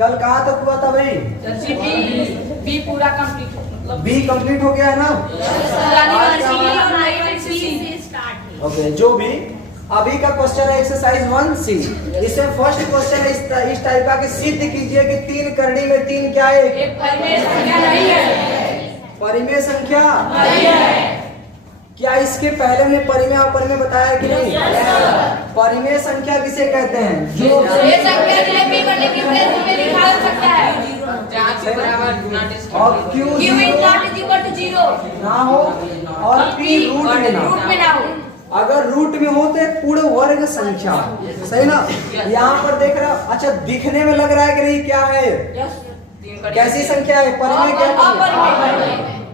कल कहाँ तक हुआ था भाई? बी पूरा कंप्लीट, बी कंप्लीट हो गया है ना? ओके, जो भी अभी का क्वेश्चन है एक्सरसाइज 1C। इसमें फर्स्ट क्वेश्चन है इस टाइप का कि सिद्ध कीजिए कि 3 करनी में 3 क्या है? एक परिमेय संख्या नहीं है। परिमेय संख्या नहीं है। क्या इसके पहले में परिमेय और परिमेय बताया कि नहीं? परिमेय संख्या किसे कहते हैं? जो ये संख्या भी करने की प्रेस में लिखा हो सकता है और Q q जीरो ना हो और P रूट में ना हो। अगर रूट में हो तो एक पूर्ण वर्ग संख्या, सही ना? यहाँ पर देख रहा, अच्छा दिखने में लग रहा है कि नहीं क्या है? कैसी संख्या है? परिमेय क्या?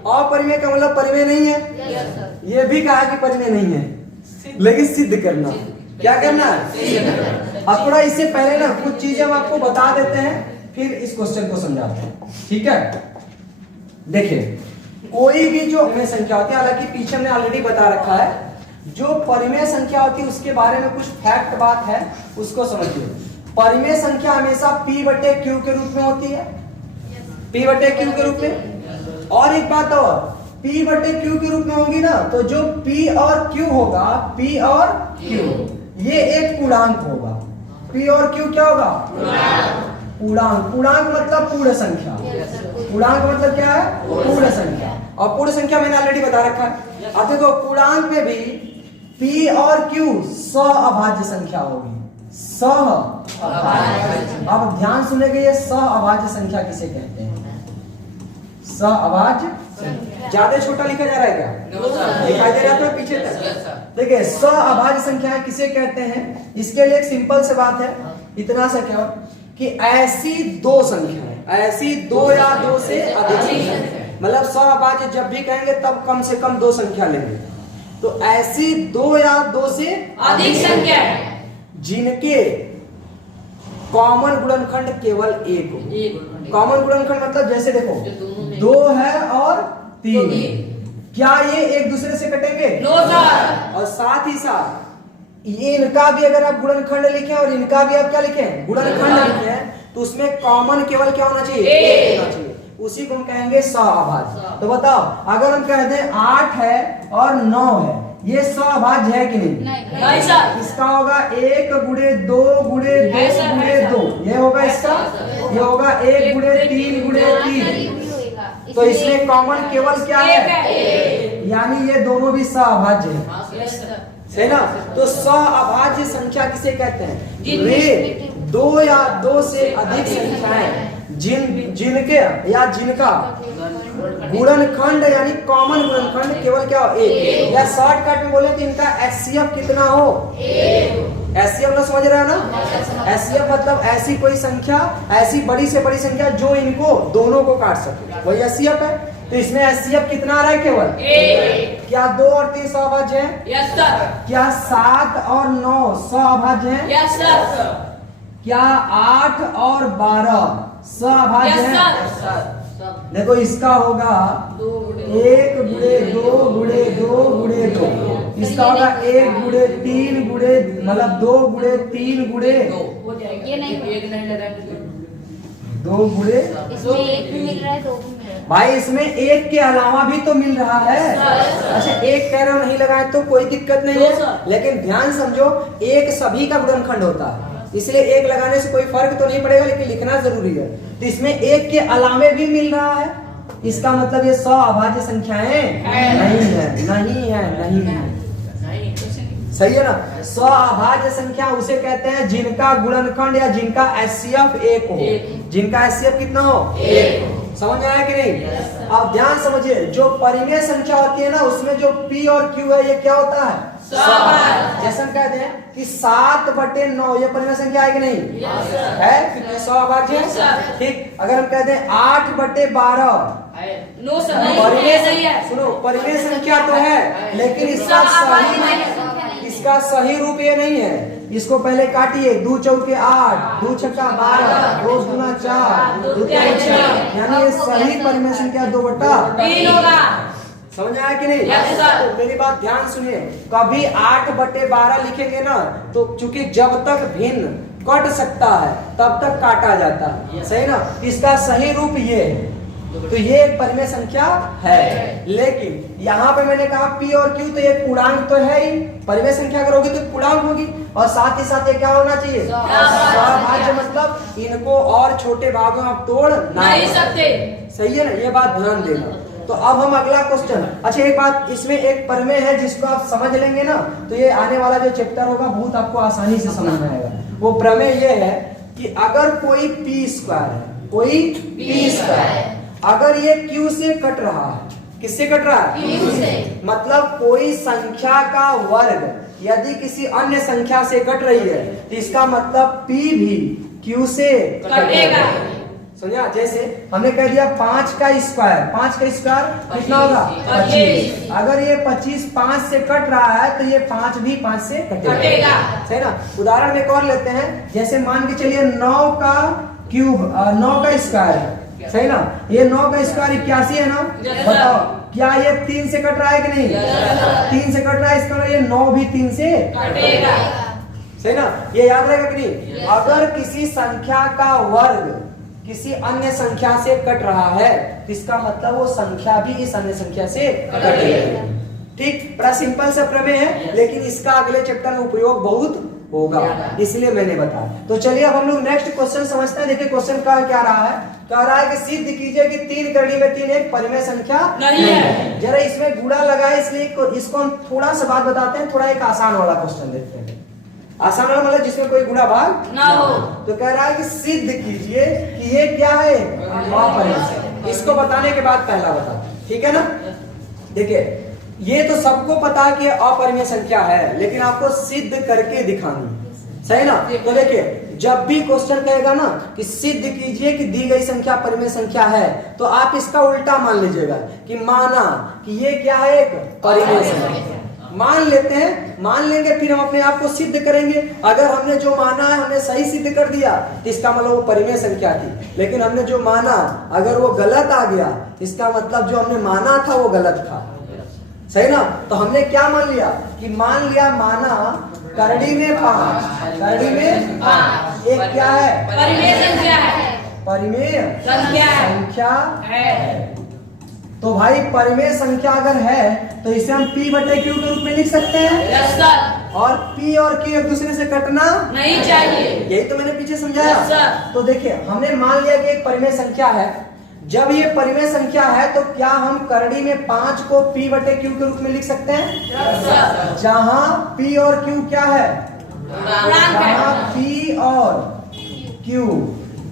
अपरिमेय का मतलब परिमेय नहीं है। ये भी कहा कि परिमेय नहीं है, लेकिन सिद्ध करना। क्या करना है? अब थोड़ा इससे पहले ना कुछ चीजें हम आपको बता देते हैं, फिर इस क्वेश्चन को समझाते हैं, ठीक है? देखिए, कोई भी जो परिमेय संख्या होती है, हालांकि पीछे हमने ऑलरेडी बता रखा है, जो परिमेय संख्या होती है उसके बारे में कुछ फैक्ट बात है, उसको समझिए। परिमेय संख्या हमेशा P बटे Q के रूप में होती है। P बटे Q के रूप में। और एक बात और, P बटे Q के रूप में होगी ना, तो जो P और Q होगा, P और Q, ये एक पूर्णांक होगा। P और Q क्या होगा? पूर्णांक। पूर्णांक मतलब पूर्ण संख्या। पूर्णांक मतलब क्या है? पूर्ण संख्या। और पूर्ण संख्या मैंने ऑलरेडी बता रखा है। अब देखो, पूर्णांक में भी P और Q सहअभाज्य संख्या होगी। सहअभाज्य। अब ध्यान सुनेंगे, ये सहअभाज्य संख्या किसे कहते हैं? सहअभाज्य। ज्यादा छोटा लिखा जा रहा है क्या? दिखाई दे रहा था पीछे तक? देखिए, सहअभाज्य संख्या किसे कहते हैं? इसके लिए एक सिंपल से बात है, इतना सा क्या कि ऐसी दो संख्याएं, ऐसी दो या दो से अधिक, मतलब सहअभाज्य जब भी कहेंगे तब कम से कम दो संख्या लेंगे। तो ऐसी दो या दो से अधिक संख्या जिनके कॉमन गुणनखंड केवल एक हो। कॉमन गुणनखंड मतलब जैसे देखो, 2 है और 3, क्या ये एक दूसरे से कटेंगे? No sir. और साथ ही साथ ये इनका भी अगर आप गुणनखंड लिखें और इनका भी आप क्या लिखें? गुणनखंड लिखें, तो उसमें कॉमन केवल क्या होना चाहिए? एक होना चाहिए। उसी को हम कहेंगे सहअभाज्य। तो बताओ, अगर हम कह दें 8 है और 9 है, ये सहअभाज्य है कि नहीं? नहीं सर। इसका होगा 1 गुणे 2 गुणे 2 गुणे 2, ये होगा इसका। ये होगा 1 गुणे 3 गुणे 3। तो इसमें कॉमन केवल क्या है? यानी ये दोनों भी सहअभाज्य है, है ना? तो सहअभाज्य संख्या किसे कहते हैं? वे 2 या 2 से अधिक संख्याएं जिनके या जिनका गुणनखंड यानी कॉमन गुणनखंड केवल क्या हो? एक। या शॉर्टकट में बोले तो इनका एचसीएफ कितना हो? एचसीएफ ना, समझ रहे हैं ना? एचसीएफ मतलब ऐसी कोई संख्या, ऐसी बड़ी से बड़ी संख्या जो इनको दोनों को काट सके, वही एचसीएफ है। तो इसमें एचसीएफ कितना आ रहा है? केवल एक। क्या 2 और 3 सहअभाज्य हैं? Yes sir. क्या 7 और 9 सहअभाज्य हैं? Yes sir. क्या 8 और 12 सहअभाज्य हैं? देखो, इसका होगा 1 गुणे 2 गुणे 2 गुणे 2। इसका होगा 1 गुणे 3 गुणे, मतलब 2 गुणे 3 गुणे 2 गुणे। इसमें एक भी मिल रहा है, 2 भी मिल रहा है। भाई इसमें एक के अलावा भी तो मिल रहा है। अच्छा, एक कह रहे हो नहीं लगाए तो कोई दिक्कत नहीं है, लेकिन ध्यान समझो, एक सभी का गुणनखंड होता है, इसलिए एक लगाने से कोई फर्क तो नहीं पड़ेगा, लेकिन लिखना जरूरी है। तो इसमें एक के अलावे भी मिल रहा है, इसका मतलब ये सहअभाज्य संख्याएं नहीं है, नहीं है, नहीं है। सही है ना? सहअभाज्य संख्या उसे कहते हैं जिनका गुणनखंड या जिनका एचसीएफ 1 हो। जिनका एचसीएफ कितना हो? 1। समझ में आया कि नहीं? अब ध्यान समझिए, जो परिमेय संख्या होती है ना, उसमें जो P और Q है, ये क्या होता है? सहअभाज्य। जैसे हम कहते हैं कि 7 बटे 9 ये परिमेय संख्या है कि नहीं? है, कितने सहअभाज्य है? ठीक। अगर हम कहते हैं 8 बटे 12, नो सर। सुनो, परिमेय संख्या तो है, लेकिन इसका सही रूप ये नहीं है। इसको पहले काटिए, 2 चौके 8, 2 छक्का 12, 2 गुना 4, 2 3 6, यानी ये सही परिमेय संख्या 2/3 होगा। समझ आया कि नहीं? तो मेरी बात ध्यान सुनिए, कभी 8 बटे 12 लिखेंगे ना, तो चूंकि जब तक भिन्न कट सकता है तब तक काटा जाता है, सही ना। इसका सही रूप ये है, तो ये एक परिमेय संख्या है। लेकिन यहाँ पे मैंने कहा P और Q, तो ये पूर्णांक तो है ही, परिमेय संख्या अगर होगी तो पूर्णांक होगी, और साथ ही साथ ये क्या होना चाहिए, सभाज्य, मतलब इनको और छोटे भागों में आप तोड़ नहीं सकते, सही है ना, ये बात ध्यान देना। तो अब हम अगला क्वेश्चन, अच्छा एक बात, इसमें एक प्रमेय है जिसको आप समझ लेंगे ना, तो ये आने वाला जो चैप्टर होगा बहुत आपको आसानी से समझ में आएगा। वो प्रमेय ये है कि अगर कोई p स्क्वायर है, कोई p स्क्वायर, अगर ये q से कट रहा है, किससे कट रहा है, q से, मतलब कोई संख्या का वर्ग यदि किसी अन्य संख्या से कट रही है तो इसका मतलब p भी q से कटेगा। समझा, जैसे हमने कह दिया 5 का स्क्वायर, 5 का स्क्वायर कितना होगा, 25। अगर ये 25 5 से कट रहा है तो ये 5 भी 5 से कटेगा, सही ना। उदाहरण एक और लेते हैं, जैसे मान के चलिए 9 का क्यूब, 9 का स्क्वायर है, सही ना, ये 9 का स्क्वायर 81 है ना, बताओ क्या ये 3 से कट रहा है कि नहीं, 3 से कट रहा है, इसका ये 9 भी 3 से कटेगा, सही ना, ये याद रहेगा कि नहीं। अगर किसी संख्या का वर्ग किसी अन्य संख्या से कट रहा है तो इसका मतलब वो संख्या भी इस अन्य संख्या से कटेगी। ठीक, बड़ा सिंपल सा प्रमेय है, लेकिन इसका अगले चैप्टर में उपयोग बहुत होगा, इसलिए मैंने बताया। तो चलिए अब हम लोग नेक्स्ट क्वेश्चन समझते हैं। देखिए क्वेश्चन का क्या रहा है, कह रहा है कि सिद्ध कीजिए कि 3 करड़ी में 3 एक परिमेय संख्या नहीं है। जरा इसमें गुणा लगाए, इसलिए इसको हम थोड़ा सा बात बताते हैं, थोड़ा एक आसान वाला क्वेश्चन देखते हैं। आसान वाला मतलब जिसमें कोई गुणा भाग ना हो। तो कह रहा है कि सिद्ध कीजिए कि ये क्या है, अपरिमेय। इसको बताने के बाद पहला बता, ठीक है ना। देखिए ये तो सबको पता है कि अपरिमेय संख्या है, लेकिन आपको सिद्ध करके दिखानी, सही ना। तो देखिए जब भी क्वेश्चन कहेगा ना कि सिद्ध कीजिए कि दी गई संख्या परिमेय संख्या है, तो आप इसका उल्टा मान लीजिएगा कि माना कि ये क्या है, एक परिमेय संख्या। मान लेते हैं, मान लेंगे, फिर हम अपने आप को सिद्ध करेंगे। अगर हमने जो माना है हमने सही सिद्ध कर दिया तो इसका मतलब वो परिमेय संख्या थी, लेकिन हमने जो माना अगर वो गलत आ गया, इसका मतलब जो हमने माना था वो गलत था, सही ना। तो हमने क्या मान लिया कि मान लिया, माना करड़ी में 5, करड़ी में 5 एक क्या है, परिमेय संख्या है, परिमेय संख्या है। तो भाई परिमेय संख्या अगर है तो इसे हम p बटे q के रूप में लिख सकते हैं। Yes sir. और p और q एक दूसरे से कटना नहीं चाहिए, यही तो मैंने पीछे समझाया। Yes sir. तो देखिए हमने मान लिया कि एक परिमेय संख्या है। जब ये परिमेय संख्या है तो क्या हम करड़ी में 5 को p बटे q के रूप में लिख सकते हैं? Yes sir. जहां p और q क्या है, जहां p और q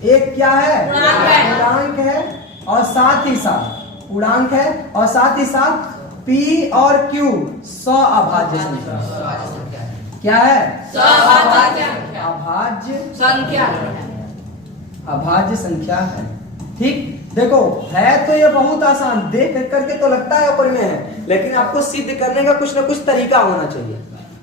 एक क्या है, पूर्णांक है, और साथ ही साथ पूर्णांक है, और साथ ही साथ p और q सअभाज्य संख्या। क्या है, अभाज्य संख्या, अभाज्य संख्या है। ठीक, देखो है तो ये बहुत आसान, देख करके तो लगता है अपरिमेय है, लेकिन आपको सिद्ध करने का कुछ ना कुछ तरीका होना चाहिए।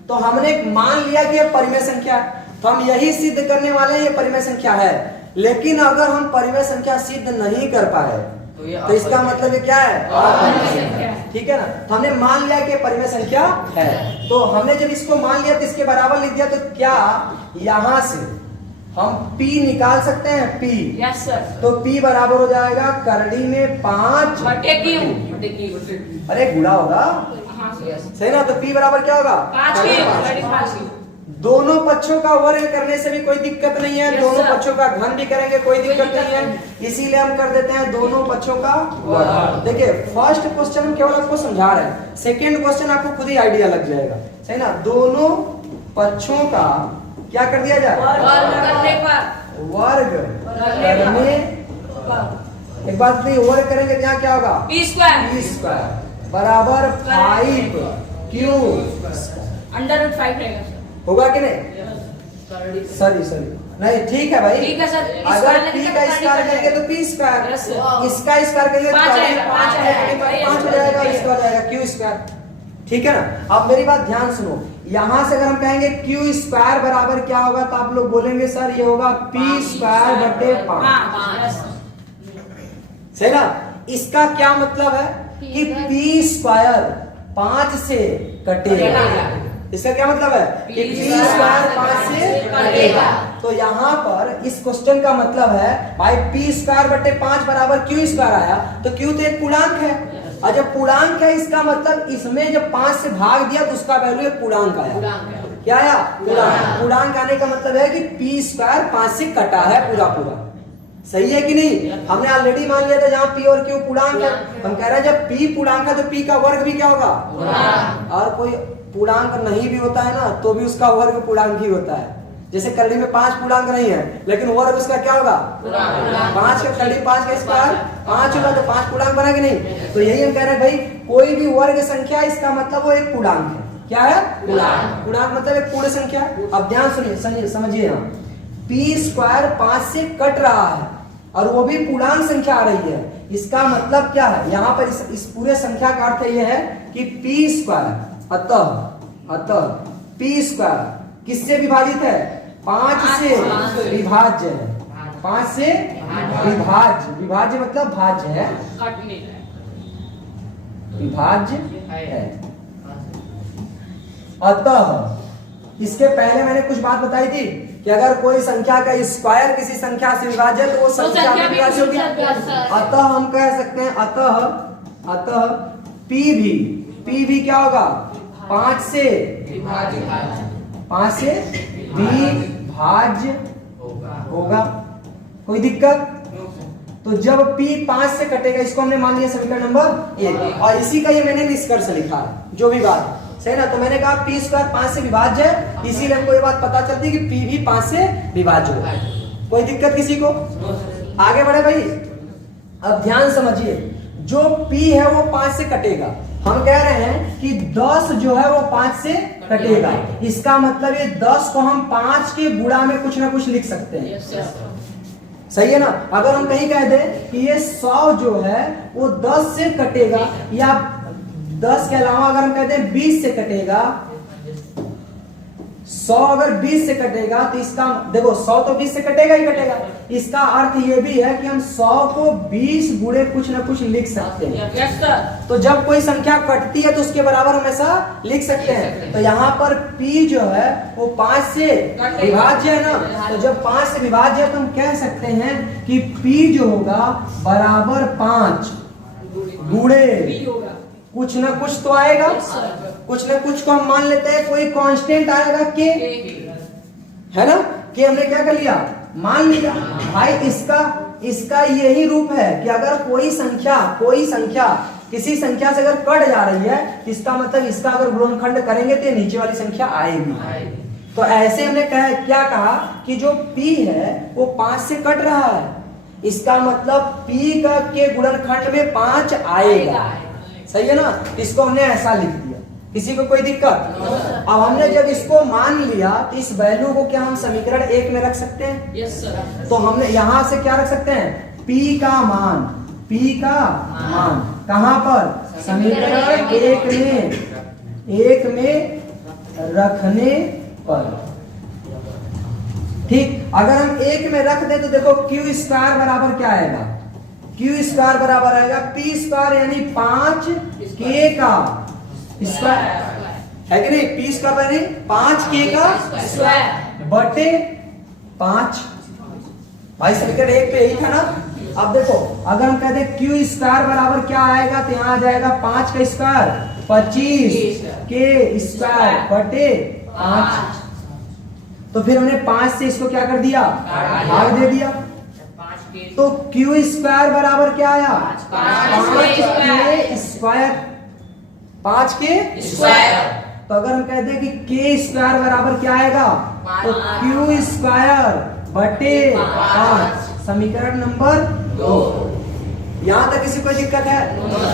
तो हमने मान लिया कि ये परिमेय संख्या है, तो हम यही सिद्ध करने वाले हैं ये परिमेय संख्या है। लेकिन अगर हम परिमेय संख्या सिद्ध नहीं कर पाए तो इसका मतलब ये क्या है, अपरिमेय संख्या, ठीक है ना। तो हमने मान लिया कि परिमेय संख्या है, तो हमने जब इसको मान लिया तो इसके बराबर लिख दिया, तो क्या यहां से हम p निकाल सकते हैं, p? Yes sir. तो p बराबर हो जाएगा करड़ी में 5 बटे q। अरे गुणा होगा, सही ना। तो p बराबर क्या होगा, 5 दोनों पक्षों का वर्ग करने से भी कोई दिक्कत नहीं है, दोनों पक्षों का घन भी करेंगे कोई दिक्कत नहीं है, इसीलिए हम कर देते हैं दोनों पक्षों का वर्ग। देखिए फर्स्ट क्वेश्चन हम केवल आपको समझा रहे हैं, सेकंड क्वेश्चन आपको खुद ही आइडिया लग जाएगा, सही ना। दोनों पक्षों का क्या कर दिया जाए, वर्ग करने, एक बात नहीं, वर्ग करेंगे तो यहाँ क्या होगा, p स्क्वायर बराबर 5q अंडर रूट 5 रहेगा सर, होगा कि नहीं? सॉरी नहीं, ठीक है भाई, ठीक है सर। अगर p का स्क्वायर करेंगे तो p स्क्वायर, इसका स्क्वायर करेंगे तो 5 हो जाएगा, इसका हो जाएगा q स्क्वायर, ठीक है ना। अब मेरी बात ध्यान सुनो, यहां से अगर हम कहेंगे q स्क्वायर बराबर क्या होगा, तो आप लोग बोलेंगे सर ये होगा p स्क्वायर बटे 5, सही ना। इसका क्या मतलब है कि p स्क्वायर 5 से कटेगा, इसका क्या मतलब है कि पी स्क्वायर 5 से कटेगा। तो यहाँ पर इस क्वेश्चन का मतलब है भाई पी स्क्वायर बटे 5 बराबर क्यू स्क्वायर आया, तो क्यू तो एक पूर्णांक है, और जब पूर्णांक है इसका मतलब इसमें जब 5 से भाग दिया तो उसका वैल्यू एक पूर्णांक आया। क्या आया? पूर्णांक। पूर्णांक आने का मतलब है कि पी स्क्वायर 5 से कटा है पूरा पूरा। सही है कि नहीं? हमने ऑलरेडी मान लिया था जहाँ पी और क्यू पूर्णांक है, हम कह रहे हैं जब पी पूर्णांक है तो पी का वर्ग भी क्या होगा? और कोई पूर्णांक नहीं भी होता है ना तो भी उसका वर्ग पूर्णांक ही होता है। जैसे करड़ी में 5 पूर्णांक नहीं है लेकिन वर्ग उसका क्या होगा? 5 का करड़ी 5 का स्क्वायर 5 होगा, तो 5 पूर्णांक बना कि नहीं? तो यही हम कह रहे हैं भाई कोई भी वर्ग संख्या इसका मतलब वो एक पूर्णांक है। क्या है? पूर्णांक। पूर्णांक मतलब एक पूर्ण संख्या। अब ध्यान सुनिए समझिए, यहाँ पी स्क्वायर 5 से कट रहा है और वो भी पूर्णांक संख्या आ रही है, इसका मतलब क्या है? यहाँ पर इस पूरे संख्या का अर्थ यह है कि पी स्क्वायर अतः पी स्क्वायर किससे विभाजित है? 5 से विभाज्य है। 5 से विभाज्य मतलब भाज्य है, विभाज्य है। अतः इसके पहले मैंने कुछ बात बताई थी कि अगर कोई संख्या का स्क्वायर किसी संख्या से विभाज्य है तो वो संख्या भी विभाज्य होगी। अतः हम कह सकते हैं अतः पी भी क्या होगा? 5 से विभाज्य होगा। कोई दिक्कत? तो जब P 5 से कटेगा, इसको हमने मान लिया समीकरण नंबर 1, और इसी का ये मैंने निष्कर्ष लिखा है, जो भी बात सही ना। तो मैंने कहा पी स्क्वायर 5 से विभाज्य है, इसीलिए हमको ये बात पता चलती है कि पी भी 5 से विभाज्य होगा। कोई दिक्कत किसी को? आगे बढ़े भाई। अब ध्यान समझिए, जो पी है वो 5 से कटेगा। हम कह रहे हैं कि 10 जो है वो 5 से कटेगा, इसका मतलब ये 10 को हम 5 के गुणा में कुछ ना कुछ लिख सकते हैं। सही है ना? अगर हम कहीं कह दें कि ये 100 जो है वो 10 से कटेगा, या 10 के अलावा अगर हम कहते हैं 20 से कटेगा, 100 अगर 20 से कटेगा तो इसका देखो 100 तो 20 से कटेगा ही कटेगा। इसका अर्थ ये भी है कि हम 100 को 20 गुणे कुछ ना कुछ लिख सकते हैं। तो जब कोई संख्या कटती है तो उसके बराबर हम ऐसा लिख सकते हैं। तो यहाँ पर P जो है वो 5 से विभाज्य है ना, तो जब 5 से विभाज्य है तो हम कह सकते हैं कि P जो होगा बराबर 5 गुणे कुछ ना कुछ तो आएगा, कुछ ना कुछ को हम मान लेते हैं कोई कांस्टेंट आएगा के, है ना? कि हमने क्या कर लिया? मान लिया। भाई इसका यही रूप है कि अगर कोई संख्या किसी संख्या से अगर कट जा रही है, इसका मतलब इसका अगर गुणनखंड करेंगे तो नीचे वाली संख्या आएगी। तो ऐसे हमने क्या कहा कि जो P है वो 5 से कट रहा है, इसका मतलब P का के गुणनखंड में 5 आएगा। सही है ना? इसको हमने ऐसा लिख दिया। किसी को कोई दिक्कत? अब हमने जब इसको मान लिया तो इस वैल्यू को क्या हम समीकरण 1 में रख सकते हैं? Yes sir. तो हमने यहां से क्या रख सकते हैं? P का मान कहां पर? समीकरण 1 में रखने पर। ठीक, अगर हम 1 में रख दे तो देखो क्यू स्क्वायर बराबर क्या आएगा? क्यू स्क्वायर बराबर आएगा पी स्क्वायर यानी 5 के का स्क्वायर, है कि नहीं? पी स्क्वायर यानी 5 के का स्क्वायर बटे 5। भाई समीकरण 1 पे यही था ना। अब देखो अगर हम कहते हैं क्यू स्क्वायर बराबर क्या आएगा तो यहाँ आ जाएगा 5 का स्क्वायर 25 के स्क्वायर बटे 5। तो फिर हमने 5 से इसको क्या कर दिया? भाग दे दिया। तो क्यू स्क्वायर बराबर क्या आया? 5 के स्क्वायर। 5 के स्क्वायर। तो अगर हम कहते हैं कि के स्क्वायर बराबर क्या आएगा तो क्यू स्क्वायर बटे 5, समीकरण नंबर 2। यहां तक किसी को दिक्कत है?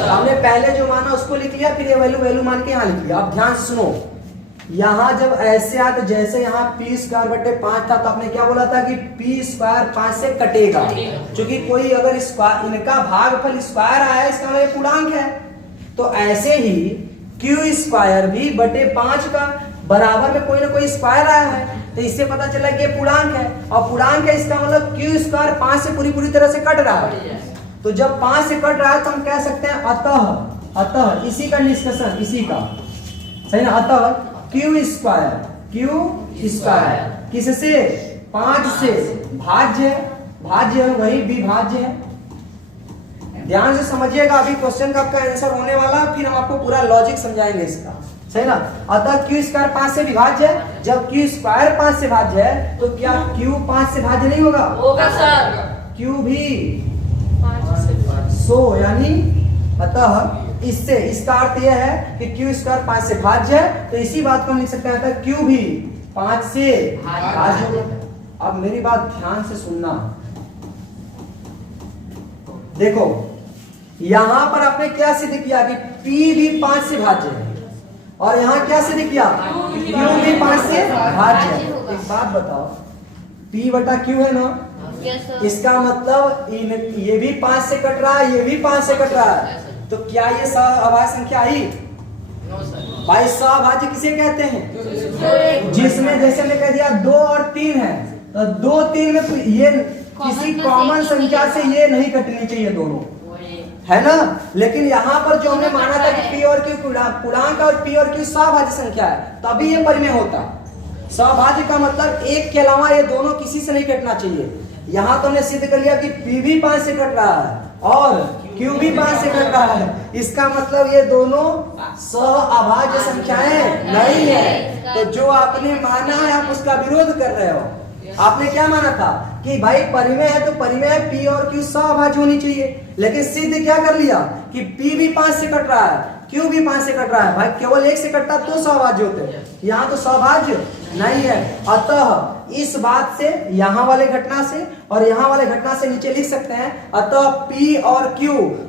हमने पहले जो माना उसको लिख लिया, फिर ये वैल्यू मान के यहां लिख लिया। अब ध्यान से सुनो, यहाँ जब ऐसे आया तो जैसे यहाँ पी स्क्वायर बटे 5 था तो आपने क्या बोला था कि पी स्क्वायर 5 से कटेगा, क्योंकि कोई अगर इनका भागफल स्क्वायर आया इसका मतलब पूर्णांक है। तो ऐसे ही क्यू स्क्वायर भी बटे 5 का बराबर में कोई ना कोई स्क्वायर आया है, तो इससे पता चला कि ये पूर्णांक है, और पूर्णांक है इसका मतलब क्यू स्क्वायर 5 से पूरी तरह से कट रहा है। तो जब 5 से कट रहा है तो हम कह सकते हैं अतः इसी का निष्कर्षण, इसी का सही ना। अतः क्यू स्क्वायर किससे 5 से भाज्य है वही विभाज्य है। ध्यान से समझिएगा, अभी क्वेश्चन का आपका आंसर होने वाला, फिर हम आपको पूरा लॉजिक समझाएंगे इसका, सही ना। अतः क्यू स्क्वायर 5 से विभाज्य है। जब क्यू स्क्वायर 5 से भाज्य है तो क्या क्यू 5 से भाज्य नहीं होगा? होगा सर। क्यू भी 100 यानी अतः इससे इसका अर्थ यह है कि क्यू स्क्वायर 5 से भाज्य है, तो इसी बात को हम लिख सकते हैं अतः क्यू भी 5 से भाज्य होगा। अब मेरी बात ध्यान से सुनना, देखो यहां पर आपने क्या सिद्ध किया कि P भी 5 से भाज्य है, और यहां क्या सिद्ध किया कि Q भी 5 से भाज्य है। एक बात बताओ, P बटा Q है ना, इसका मतलब ये भी 5 से कट रहा है, ये भी 5 से कट रहा है, तो क्या ये सअभाज्य संख्या आई? भाई सअभाज्य किसे कहते हैं? जिसमें जैसे मैंने कह दिया 2 और 3 है, तो 2 3 में ये किसी कॉमन संख्या से ये नहीं कटनी चाहिए दोनों, है ना। लेकिन यहाँ पर जो हमने माना था कि P और Q पूर्णांक और P और Q सअभाज्य संख्या है, तभी ये परिमेय होता। सअभाज्य का मतलब एक के अलावा ये दोनों किसी से नहीं कटना चाहिए। यहाँ तो हमने सिद्ध कर लिया कि P भी 5 से कट रहा है और Q भी 5 से कट रहा है, इसका मतलब ये दोनों सअभाज्य संख्याएं नहीं है। तो जो आपने माना है आप उसका विरोध कर रहे हो। आपने क्या माना था कि भाई परिमेय है तो परिमेय है, P और Q सअभाज्य होनी चाहिए, लेकिन सिद्ध क्या कर लिया कि P भी 5 से कट रहा है, Q भी 5 से कट रहा है। भाई केवल एक से कटता तो सअभाज्य होते, यहाँ तो सअभाज्य नहीं है। अतः इस बात से, यहाँ वाले घटना से और यहाँ वाले घटना से नीचे लिख सकते हैं अतः P और Q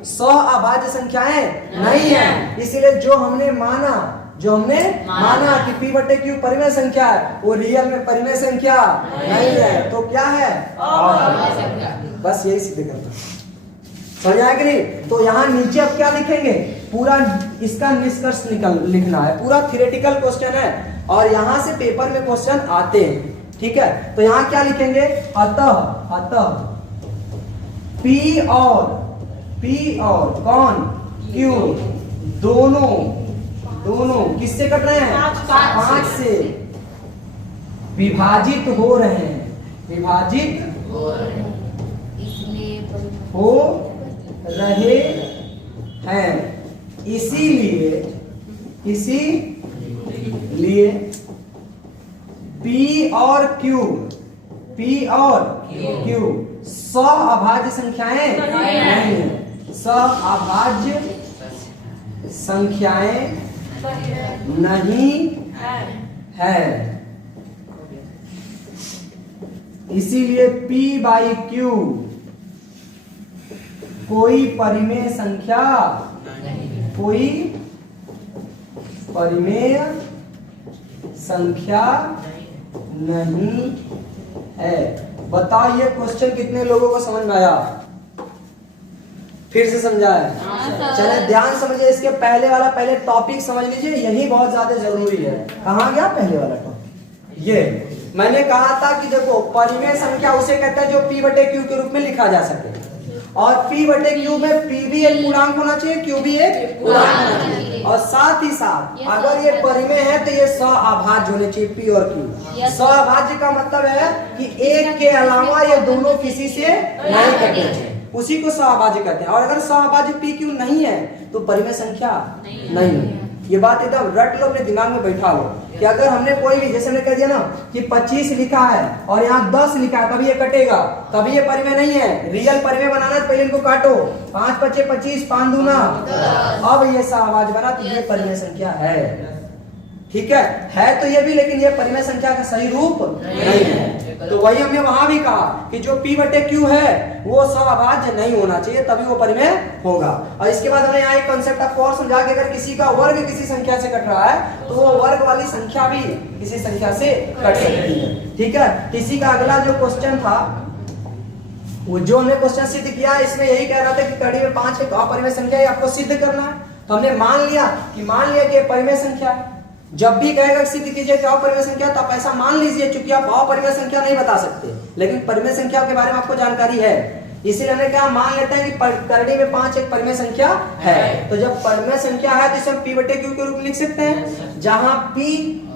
सअभाज्य संख्याएं नहीं है। इसलिए जो हमने माना कि P बटे Q परिमेय संख्या है, वो रियल में परिमेय संख्या नहीं है, तो क्या है? बस यही सिद्ध करता, समझ आया कि नहीं? तो यहाँ नीचे अब क्या लिखेंगे, पूरा इसका निष्कर्ष लिखना है, पूरा थियोरेटिकल क्वेश्चन है और यहाँ से पेपर में क्वेश्चन आते हैं, ठीक है। तो यहाँ क्या लिखेंगे, अतः P और कौन Q दोनों किससे कट रहे हैं? 5 से विभाजित हो रहे हैं, इसीलिए P और Q सअभाज्य संख्याएं नहीं है, सअभाज्य संख्याएं नहीं है। इसीलिए P बाई Q कोई परिमेय संख्या नहीं है। बताओ ये क्वेश्चन कितने लोगों को समझ में आया? फिर से समझाए? चले ध्यान समझिए, इसके पहले टॉपिक समझ लीजिए, यही बहुत ज्यादा जरूरी है। कहाँ गया पहले वाला टॉपिक? ये मैंने कहा था कि देखो परिमेय संख्या उसे कहते हैं जो P बटे Q के रूप में लिखा जा सके, और P बटे Q में P भी एक पूर्णांक होना चाहिए, Q भी एक पूर्णांक होना चाहिए, और साथ ही साथ अगर ये परिमेय है तो ये सअभाज्य होने चाहिए P और Q। सअभाज्य का मतलब है कि एक के अलावा ये दोनों किसी से नहीं कटने चाहिए, उसी को सअभाज्य कहते हैं। और अगर सअभाज्य P Q नहीं है तो परिमेय संख्या नहीं है। ये बात एकदम रट लो, अपने दिमाग में बैठा लो कि अगर हमने कोई भी, जैसे हमने कह दिया ना कि 25 लिखा है और यहाँ 10 लिखा है, तभी ये कटेगा, तभी ये परिमेय नहीं है। रियल परिमेय बनाना है पहले इनको काटो, 5 5 25, 5 दूना, अब ये सअभाज्य बना तो ये परिमेय संख्या है, ठीक है तो ये भी, लेकिन ये परिमेय संख्या का सही रूप नहीं है। तो वही हमने वहां भी कहा कि जो P बटे Q है वो सअभाज्य नहीं होना चाहिए, तभी वो परिमेय होगा। और इसके बाद हमने यहाँ एक कंसेप्ट आपको और समझा कि अगर किसी का वर्ग किसी संख्या से कट रहा है तो वो वर्ग वाली संख्या भी किसी संख्या से कट सकती है, ठीक है। किसी का अगला जो क्वेश्चन था, वो जो हमने क्वेश्चन सिद्ध किया, इसमें यही कह रहा था कि कड़ी में 5 एक अपरिमेय संख्या है, आपको सिद्ध करना है। तो हमने मान लिया कि परिमेय संख्या है। जब भी कहेगा सिद्ध कीजिए कि अपरिमेय संख्या, तो आप ऐसा मान लीजिए, चूंकि आप अपरिमेय संख्या नहीं बता सकते, लेकिन परिमेय संख्या के बारे में आपको जानकारी है। इसीलिए हमने कहा मान लेते हैं कि करड़ी में 5 एक परिमेय संख्या है। तो जब परिमेय संख्या है तो इसे हम p बटे q के रूप में लिख सकते हैं, जहां p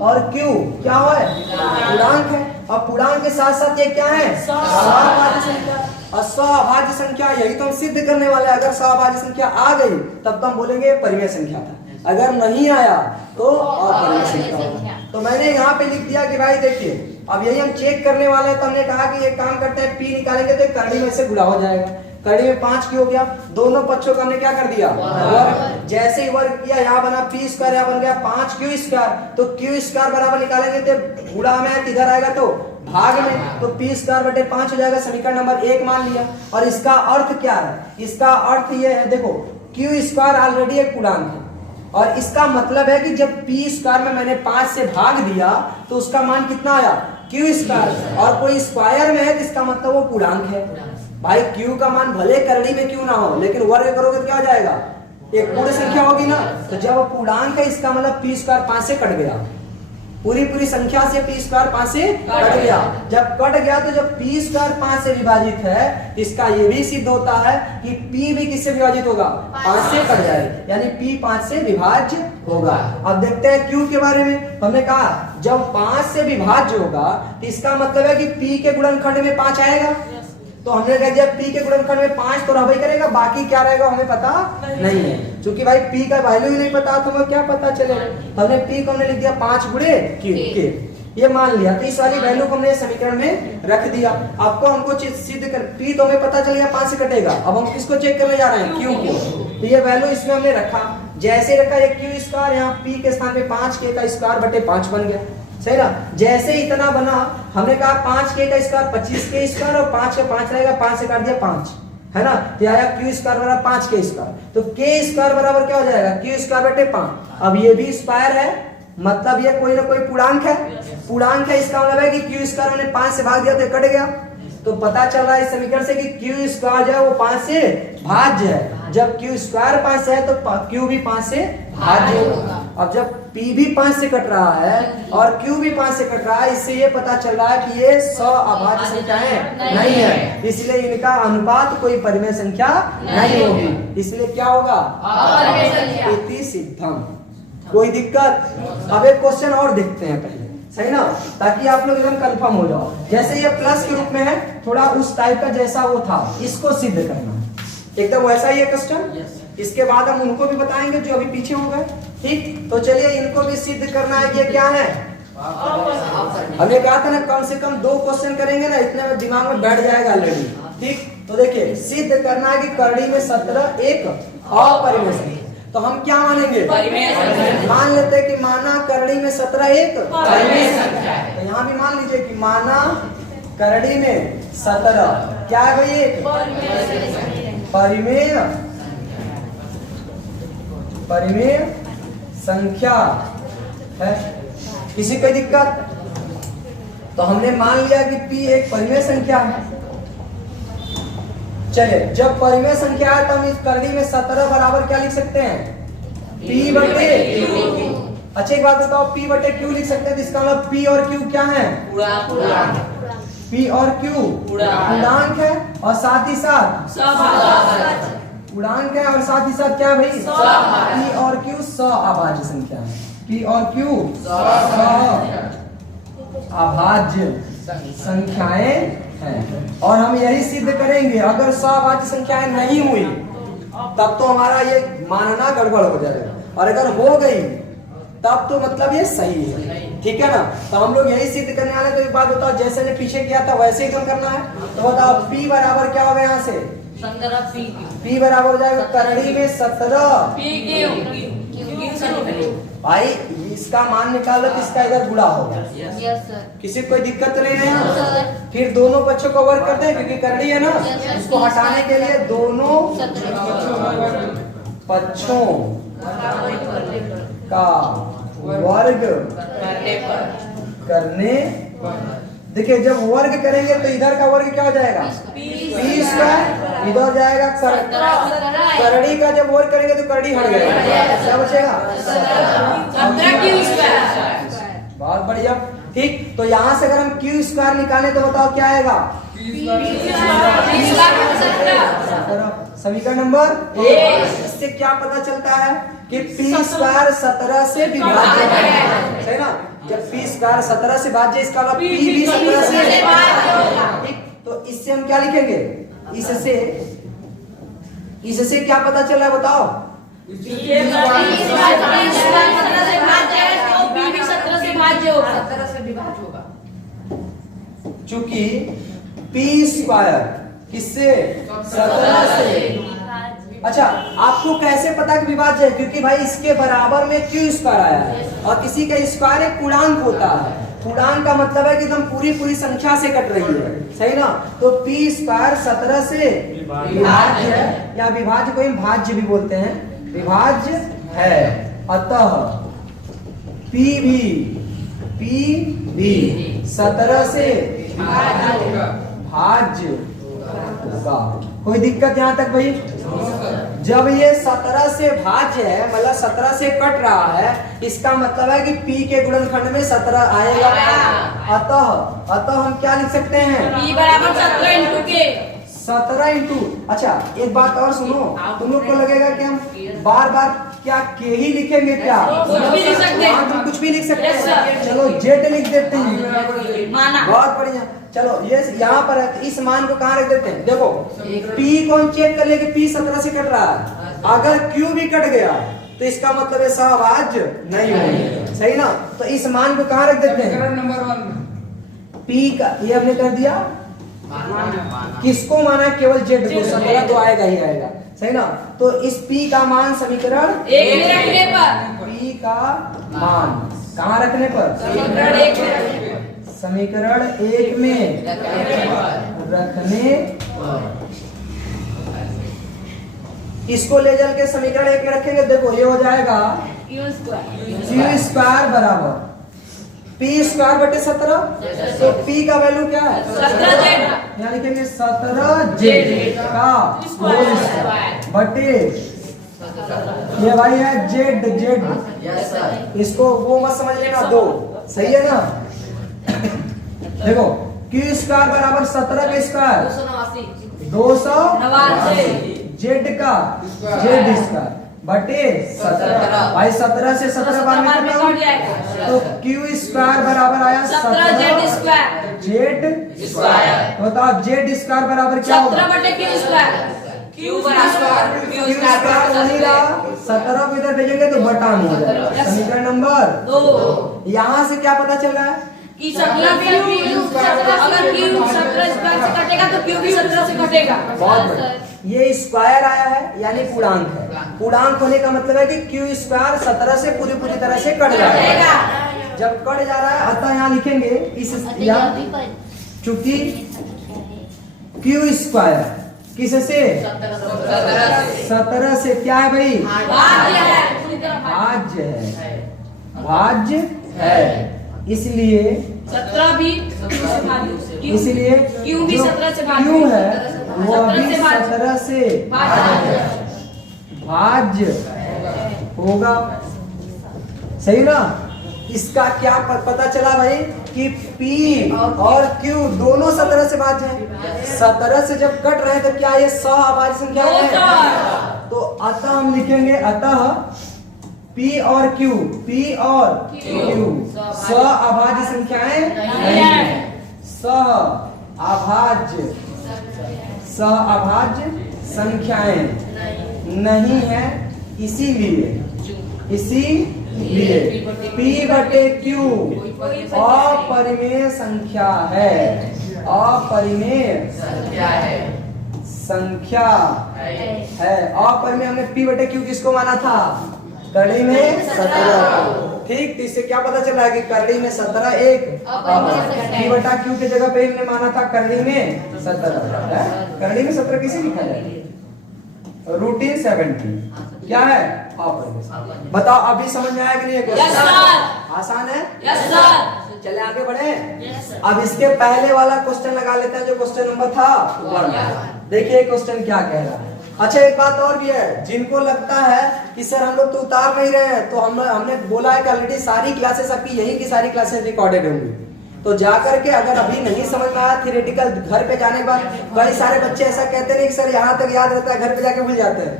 और q क्या है, पूर्णांक है। और पूर्णांक के साथ साथ ये क्या है, सह संख्या। और सह संख्या यही तो हम सिद्ध करने वाले हैं। अगर सह संख्या आ गई तब तो हम बोलेंगे परिमेय संख्या था, अगर नहीं आया तो अपरिमेय संख्या होगा। तो मैंने यहाँ पे लिख दिया कि भाई देखिए अब यही हम चेक करने वाले हैं। तो हमने कहा कि एक काम करते हैं, p निकालेंगे तो करड़ी में से गुणा हो जाएगा। करड़ी में 5 क्यों हो गया, दोनों पक्षों का हमने क्या कर दिया वर्ग। जैसे ही वर्ग किया यहाँ बना p स्क्वायर, यहाँ बन गया 5q स्क्वायर। तो q स्क्वायर बराबर निकालेंगे तो गुणा में इधर आएगा तो भाग में, तो p स्क्वायर बटे 5 हो जाएगा। समीकरण नंबर 1 मान लिया। और इसका अर्थ क्या है, इसका अर्थ ये है, देखो q स्क्वायर ऑलरेडी एक पूर्णांक है और इसका मतलब है कि जब p स्क्वायर में मैंने 5 से भाग दिया तो उसका मान कितना आया, q स्क्वायर। और कोई स्क्वायर में है तो इसका मतलब वो पूर्णांक है। भाई q का मान भले करड़ी में क्यों ना हो, लेकिन वर्ग करोगे तो क्या हो जाएगा, एक पूर्ण संख्या होगी ना। तो जब वो पूर्णांक है इसका मतलब p स्क्वायर 5 से कट गया, पूरी संख्या से p स्क्वायर 5 से कट गया। जब कट गया तो जब p स्क्वायर 5 से विभाजित है, इसका ये भी सिद्ध होता है कि p भी किससे विभाजित होगा, 5 से कट जाए, यानी p 5 से विभाज्य होगा। अब देखते हैं q के बारे में। हमने कहा जब 5 से विभाज्य होगा तो इसका मतलब है कि p के गुणनखंड में 5 आएगा। तो हमने कह दिया p के गुणनखंड में 5 तो रहबे करेगा, बाकी क्या रहेगा हमें पता नहीं है। क्योंकि भाई p का वैल्यू ही नहीं पता तो हमें क्या पता चलेगा। तो हमने p को हमने लिख दिया 5 गुणे q के, ये मान लिया। तो इस वाली वैल्यू को हमने समीकरण में रख दिया। आपको हमको चीज सिद्ध कर, p तो हमें पता चल गया 5 से कटेगा। अब हम किसको चेक करने जा रहे हैं, q को। तो ये वैल्यू इसमें हमने रखा, जैसे रखा ये q स्क्वायर यहाँ p के स्थान पे 5k का स्क्वायर बटे 5 बन गया, सही ना। जैसे इतना बना हमने कहा 5k का स्क्वायर 25k स्क्वायर और 5 का 5 रहेगा, 5 से काट दिया 5, है ना। तो आया q स्क्वायर बराबर 5k स्क्वायर। तो k स्क्वायर बराबर क्या हो जाएगा, q स्क्वायर बटे 5। अब ये भी स्क्वायर है, मतलब ये कोई ना कोई पूर्णांक है। पूर्णांक है इसका मतलब है कि q स्क्वायर हमने 5 से भाग दिया तो कट गया। तो पता चल रहा है इस समीकरण से कि q स्क्वायर जो है वो 5 से भाज्य है। जब q स्क्वायर 5 से है तो q भी 5 से भाज्य होगा। अब जब p भी 5 से कट रहा है और q भी 5 से कट रहा है, इससे ये पता चल रहा है कि ये सअभाज्य संख्याएं नहीं है, इसलिए इनका अनुपात कोई परिमेय संख्या नहीं होगी, इसलिए क्या होगा, इति सिद्धम। कोई दिक्कत। अब एक क्वेश्चन और देखते हैं पहले, सही ना, ताकि आप लोग एकदम कंफर्म हो जाओ। जैसे ये प्लस के रूप में है, थोड़ा उस टाइप का जैसा वो था, इसको सिद्ध करना है एकदम वैसा ही है क्वेश्चन। इसके बाद हम उनको भी बताएंगे जो अभी पीछे हो गए, ठीक। तो चलिए इनको भी सिद्ध करना है। ये क्या है, हमने कहा था ना कम से कम 2 क्वेश्चन करेंगे ना, इतने में दिमाग में बैठ जाएगा ऑलरेडी, ठीक। तो देखिए सिद्ध करना है कि करड़ी में 17 एक अपरिमेय संख्या। तो हम क्या मानेंगे, मान लेते हैं कि माना करड़ी में 17 एक परिमेय संख्या है। तो यहाँ भी मान लीजिए कि माना करड़ी में 17 क्या है भाई, एक परिमेय संख्या है। किसी कोई दिक्कत। तो हमने मान लिया कि p एक परिमेय संख्या है। चलिए जब परिमेय संख्या है तो हम इस करड़ी में 17 बराबर क्या लिख सकते हैं, p बटे q। अच्छा एक बात बताओ, p बटे q लिख सकते हैं, तो इसका मतलब p और q क्या है, p और q पूर्णांक है और साथ ही साथ पूर्णांक है और साथ ही साथ क्या भाई, p और q सअभाज्य संख्या है। p और q अभाज्य संख्याएं हैं। और हम यही सिद्ध करेंगे, अगर सअभाज्य संख्याएं नहीं हुई तब तो हमारा ये मानना गड़बड़ हो जाएगा, और अगर हो गई तब तो मतलब ये सही है, ठीक है ना। तो हम लोग यही सिद्ध करने वाले। तो एक बात बताओ, जैसे ने पीछे किया था वैसे ही तो करना है। तो बताओ p बराबर क्या होगा, यहाँ से p बराबर हो जाएगा करड़ी में 17 भाई, इसका मान निकालो तो इसका इधर गुणा होगा। Yes sir. किसी को कोई दिक्कत नहीं है। फिर दोनों पक्षों को वर्ग करते हैं क्योंकि करड़ी है ना, इसको हटाने के लिए दोनों पक्षों का वर्ग करने। देखिए जब वर्ग करेंगे तो इधर का वर्ग क्या हो जाएगा, p स्क्वायर, इधर हो जाएगा करड़ी का जब वर्ग करेंगे तो करड़ी हट जाएगा, क्या बचेगा, बहुत बढ़िया, ठीक। तो यहाँ से अगर हम q स्क्वायर निकालें तो बताओ क्या आएगा, समीकरण नंबर 1। इससे क्या पता चलता है कि पी स्क्वायर 17 से विभाज्य है, सही ना। जब पी स्क्वायर 17 से भाज्य, इसका मतलब पी भी 17 से, ठीक। तो इससे हम क्या लिखेंगे, इससे क्या पता चल रहा है बताओ। चूंकि पी स्क्वायर किससे, 17 से। अच्छा, आपको कैसे पता कि विभाज्य है, क्योंकि भाई इसके बराबर में क्यू स्क्वायर आया है, और किसी का स्क्वायर एक पूर्णांक होता है। पूर्णांक का मतलब है कि एकदम पूरी संख्या से कट रही है, सही ना। तो पी स्क्वायर 17 से विभाज्य है, या विभाज्य को हम भाज्य भी बोलते हैं, विभाज्य है। अतः पी भी 17 से भाज्य होगा। कोई दिक्कत यहाँ तक भाई। जब ये 17 से भाज्य है, मतलब 17 से कट रहा है, इसका मतलब है कि P के गुणनखंड में 17 आएगा। अतः हम क्या लिख सकते हैं, P बराबर 17 इंटू के। 17 इंटू। अच्छा, एक बात और सुनो, तुम लोग को लगेगा कि हम बार बार क्या के ही लिखेंगे, क्या कुछ भी लिख सकते हैं। तुम कुछ भी लिख सकते Yes, sir. हैं। चलो जेड लिख देते हैं, माना। बहुत बढ़िया। चलो ये यहाँ पर है, इस मान को कहाँ रख देते हैं। देखो P को हम चेक कर ले कि P 17 से कट रहा है। अगर Q भी कट गया तो इसका मतलब है सहभाज्य नहीं होगा, सही ना। तो इस मान को कहाँ रख देते हैं, नंबर 1 P का, ये हमने कर दिया। किसको माना है, केवल जेड को। 17 तो आएगा ही आएगा, सही ना। तो इस P का मान समीकरण 1 में रखने पर, P का मान कहाँ रखने पर, समीकरण 1 में रखने। इसको ले चल के समीकरण 1 में रखेंगे। देखो ये हो जाएगा Q Q स्क्वायर बराबर P स्क्वायर बटे 17। तो P का वैल्यू क्या है, 17 जेड। यहाँ लिखेंगे 17 जेड का होल स्क्वायर बटे, ये भाई है जेड। इसको वो मत समझ लेना, 2, सही है ना। देखो Q स्क्वायर बराबर 17 का स्क्वायर 289, जेड का जेड स्क्वायर बटे 17। भाई 17 से 17 बार में कट जाएगा, तो Q स्क्वायर बराबर आया 17 जेड स्क्वायर। Z square. बताओ जेड स्क्वायर बराबर क्या होगा, 17 बटे Q स्क्वायर। Q बराबर Q स्क्वायर वही रहा, 17 को इधर भेजेंगे तो बटा में हो जाएगा। समीकरण नंबर 2। यहाँ से क्या पता चल रहा है कि 17 अगर Q 17 स्क्वायर से कटेगा तो Q भी 17 से कटेगा। बहुत बढ़िया। ये स्क्वायर आया है यानी पूर्णांक है। पूर्णांक होने का मतलब है कि Q स्क्वायर 17 से पूरी तरह से कट जाएगा। जब कट जा रहा है, अतः यहाँ लिखेंगे इस, चूंकि Q स्क्वायर किससे, 17 से क्या है भाई, भाज्य है। इसलिए 17 भी इसलिए Q भी 17 से भाज्य Q है वो भी 17 से भाज्य होगा, सही ना। इसका क्या पता चला भाई कि P और Q दोनों 17 से भाज्य हैं। 17 से जब कट रहे हैं तो क्या ये सहअभाज्य संख्या है। तो अतः हम लिखेंगे, अतः P और Q सहअभाज्य संख्याएं नहीं है। सहअभाज्य संख्याएं नहीं है, इसीलिए P बटे Q अपरिमेय संख्या है, अपरिमेय संख्या है। अपरिमेय हमने P बटे Q किसको माना था, करड़ी में 17। ठीक, तो इससे क्या पता चला है कि करड़ी में 17 एक P बटा Q की जगह पे हमने माना था करड़ी में 17 है। करड़ी में 17 किसे लिखा जाए, रूटीन 70 क्या है, बताओ। अभी समझ में आया कि नहीं, आसान है। चले आगे बढ़े। अब इसके पहले वाला क्वेश्चन लगा लेते हैं, जो क्वेश्चन नंबर था 1। देखिए क्वेश्चन क्या कह रहा है। अच्छा, एक बात और भी है, जिनको लगता है कि सर हम लोग तो उतार नहीं रहे हैं, तो हमने बोला है कि ऑलरेडी सारी क्लासेस आपकी यही की सारी क्लासेस रिकॉर्डेड होंगी। तो जाकर के अगर अभी नहीं समझ में आया थियोरेटिकल, घर पे जाने के बाद कई सारे बच्चे ऐसा कहते नहीं कि सर यहाँ तक याद रहता है, घर पे जाके भूल जाते हैं।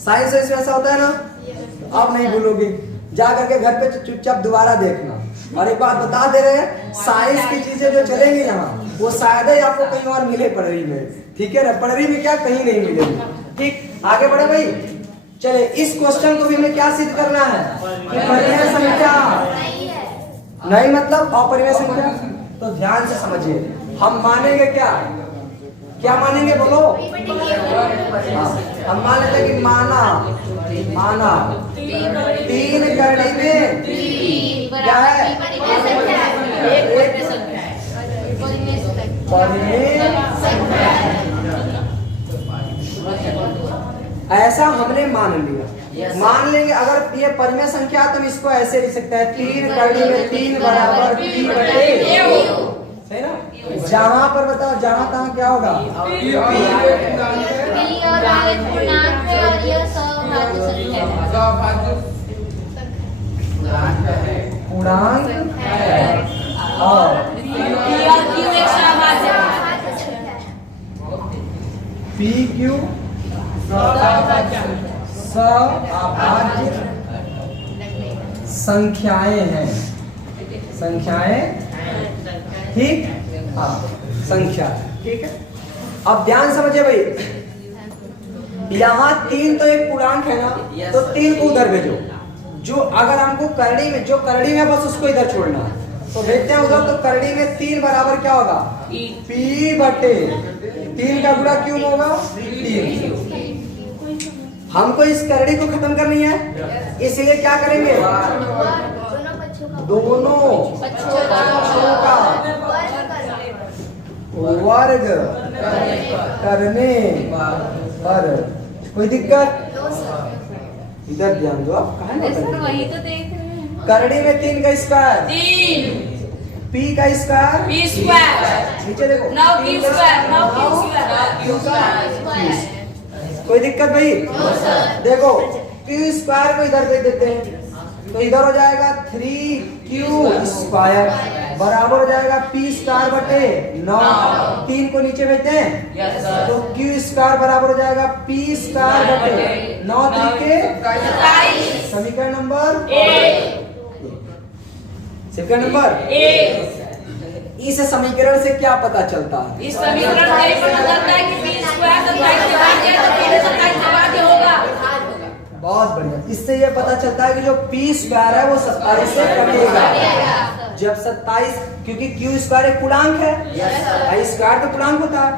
साइंस में ऐसा होता है ना, आप नहीं भूलोगे, जा करके घर पे चुपचाप दोबारा देखना। और एक बात बता दे रहे हैं, साइंस की चीजें जो चलेंगी यहाँ वो शायद ही आपको कहीं और मिले पढ़री में, ठीक है ना, पढ़री में क्या कहीं नहीं मिलेगी। ठीक, आगे बढ़े भाई। चले, इस क्वेश्चन को भी हमें क्या सिद्ध करना है कि परिमेय संख्या नहीं मतलब अपरिमेय संख्या। तो ध्यान से समझिए, हम मानेंगे क्या, क्या मानेंगे बोलो। हम मान लेते हैं कि माना 3 करड़ी में क्या है, परिमेय संख्या। ऐसा हमने मान लिया, मान लेंगे अगर ये परिमेय संख्या तो हम इसको ऐसे लिख सकते हैं 3 करड़ी में 3 बराबर p बटे, है ना। जहां पर बताओ, जहां तहां क्या होगा, पूर्णांक है और p q सअभाज्य संख्याएं हैं, संख्याएं, ठीक, हाँ संख्या, ठीक है। अब ध्यान समझिए भाई, यहाँ 3 तो एक पूर्णांक है ना, तो 3 को उधर भेजो। जो अगर हमको करड़ी में, जो करड़ी में बस उसको इधर छोड़ना है, तो भेजते हैं उधर। तो करड़ी में 3 बराबर क्या होगा, p बटे 3 का गुणा क्यों होगा 3। हमको इस करड़ी को खत्म करनी है, इसलिए क्या करेंगे, दोनों पक्षों का वर्ग करने पर। कोई दिक्कत, इधर ध्यान दो आप, कहाँ वही तो देख रहे हैं। करड़ी में 3 का स्क्वायर, 3 p का स्क्वायर, p स्क्वायर, नीचे देखो 9 p स्क्वायर, 9 q स्क्वायर। कोई दिक्कत भाई, देखो q स्क्वायर को इधर भेज देते हैं, तो इधर हो जाएगा 3q स्क्वायर बराबर हो जाएगा p स्क्वायर बटे 9। 3 को नीचे भेजते हैं, तो q स्क्वायर बराबर हो जाएगा p स्क्वायर बटे 9 तरीके 27। समीकरण नंबर 1। समीकरण नंबर 1। इस समीकरण से क्या पता चलता है, इस समीकरण से पता चलता है कि p स्क्वायर 27 से भाज्य है, तो p 27 से भाज्य होगा। बहुत बढ़िया, इससे ये पता चलता है कि जो p स्क्वायर है वो 27 से कटेगा। जब 27, क्योंकि q स्क्वायर एक पूर्णांक है, i स्क्वायर तो पूर्णांक होता है,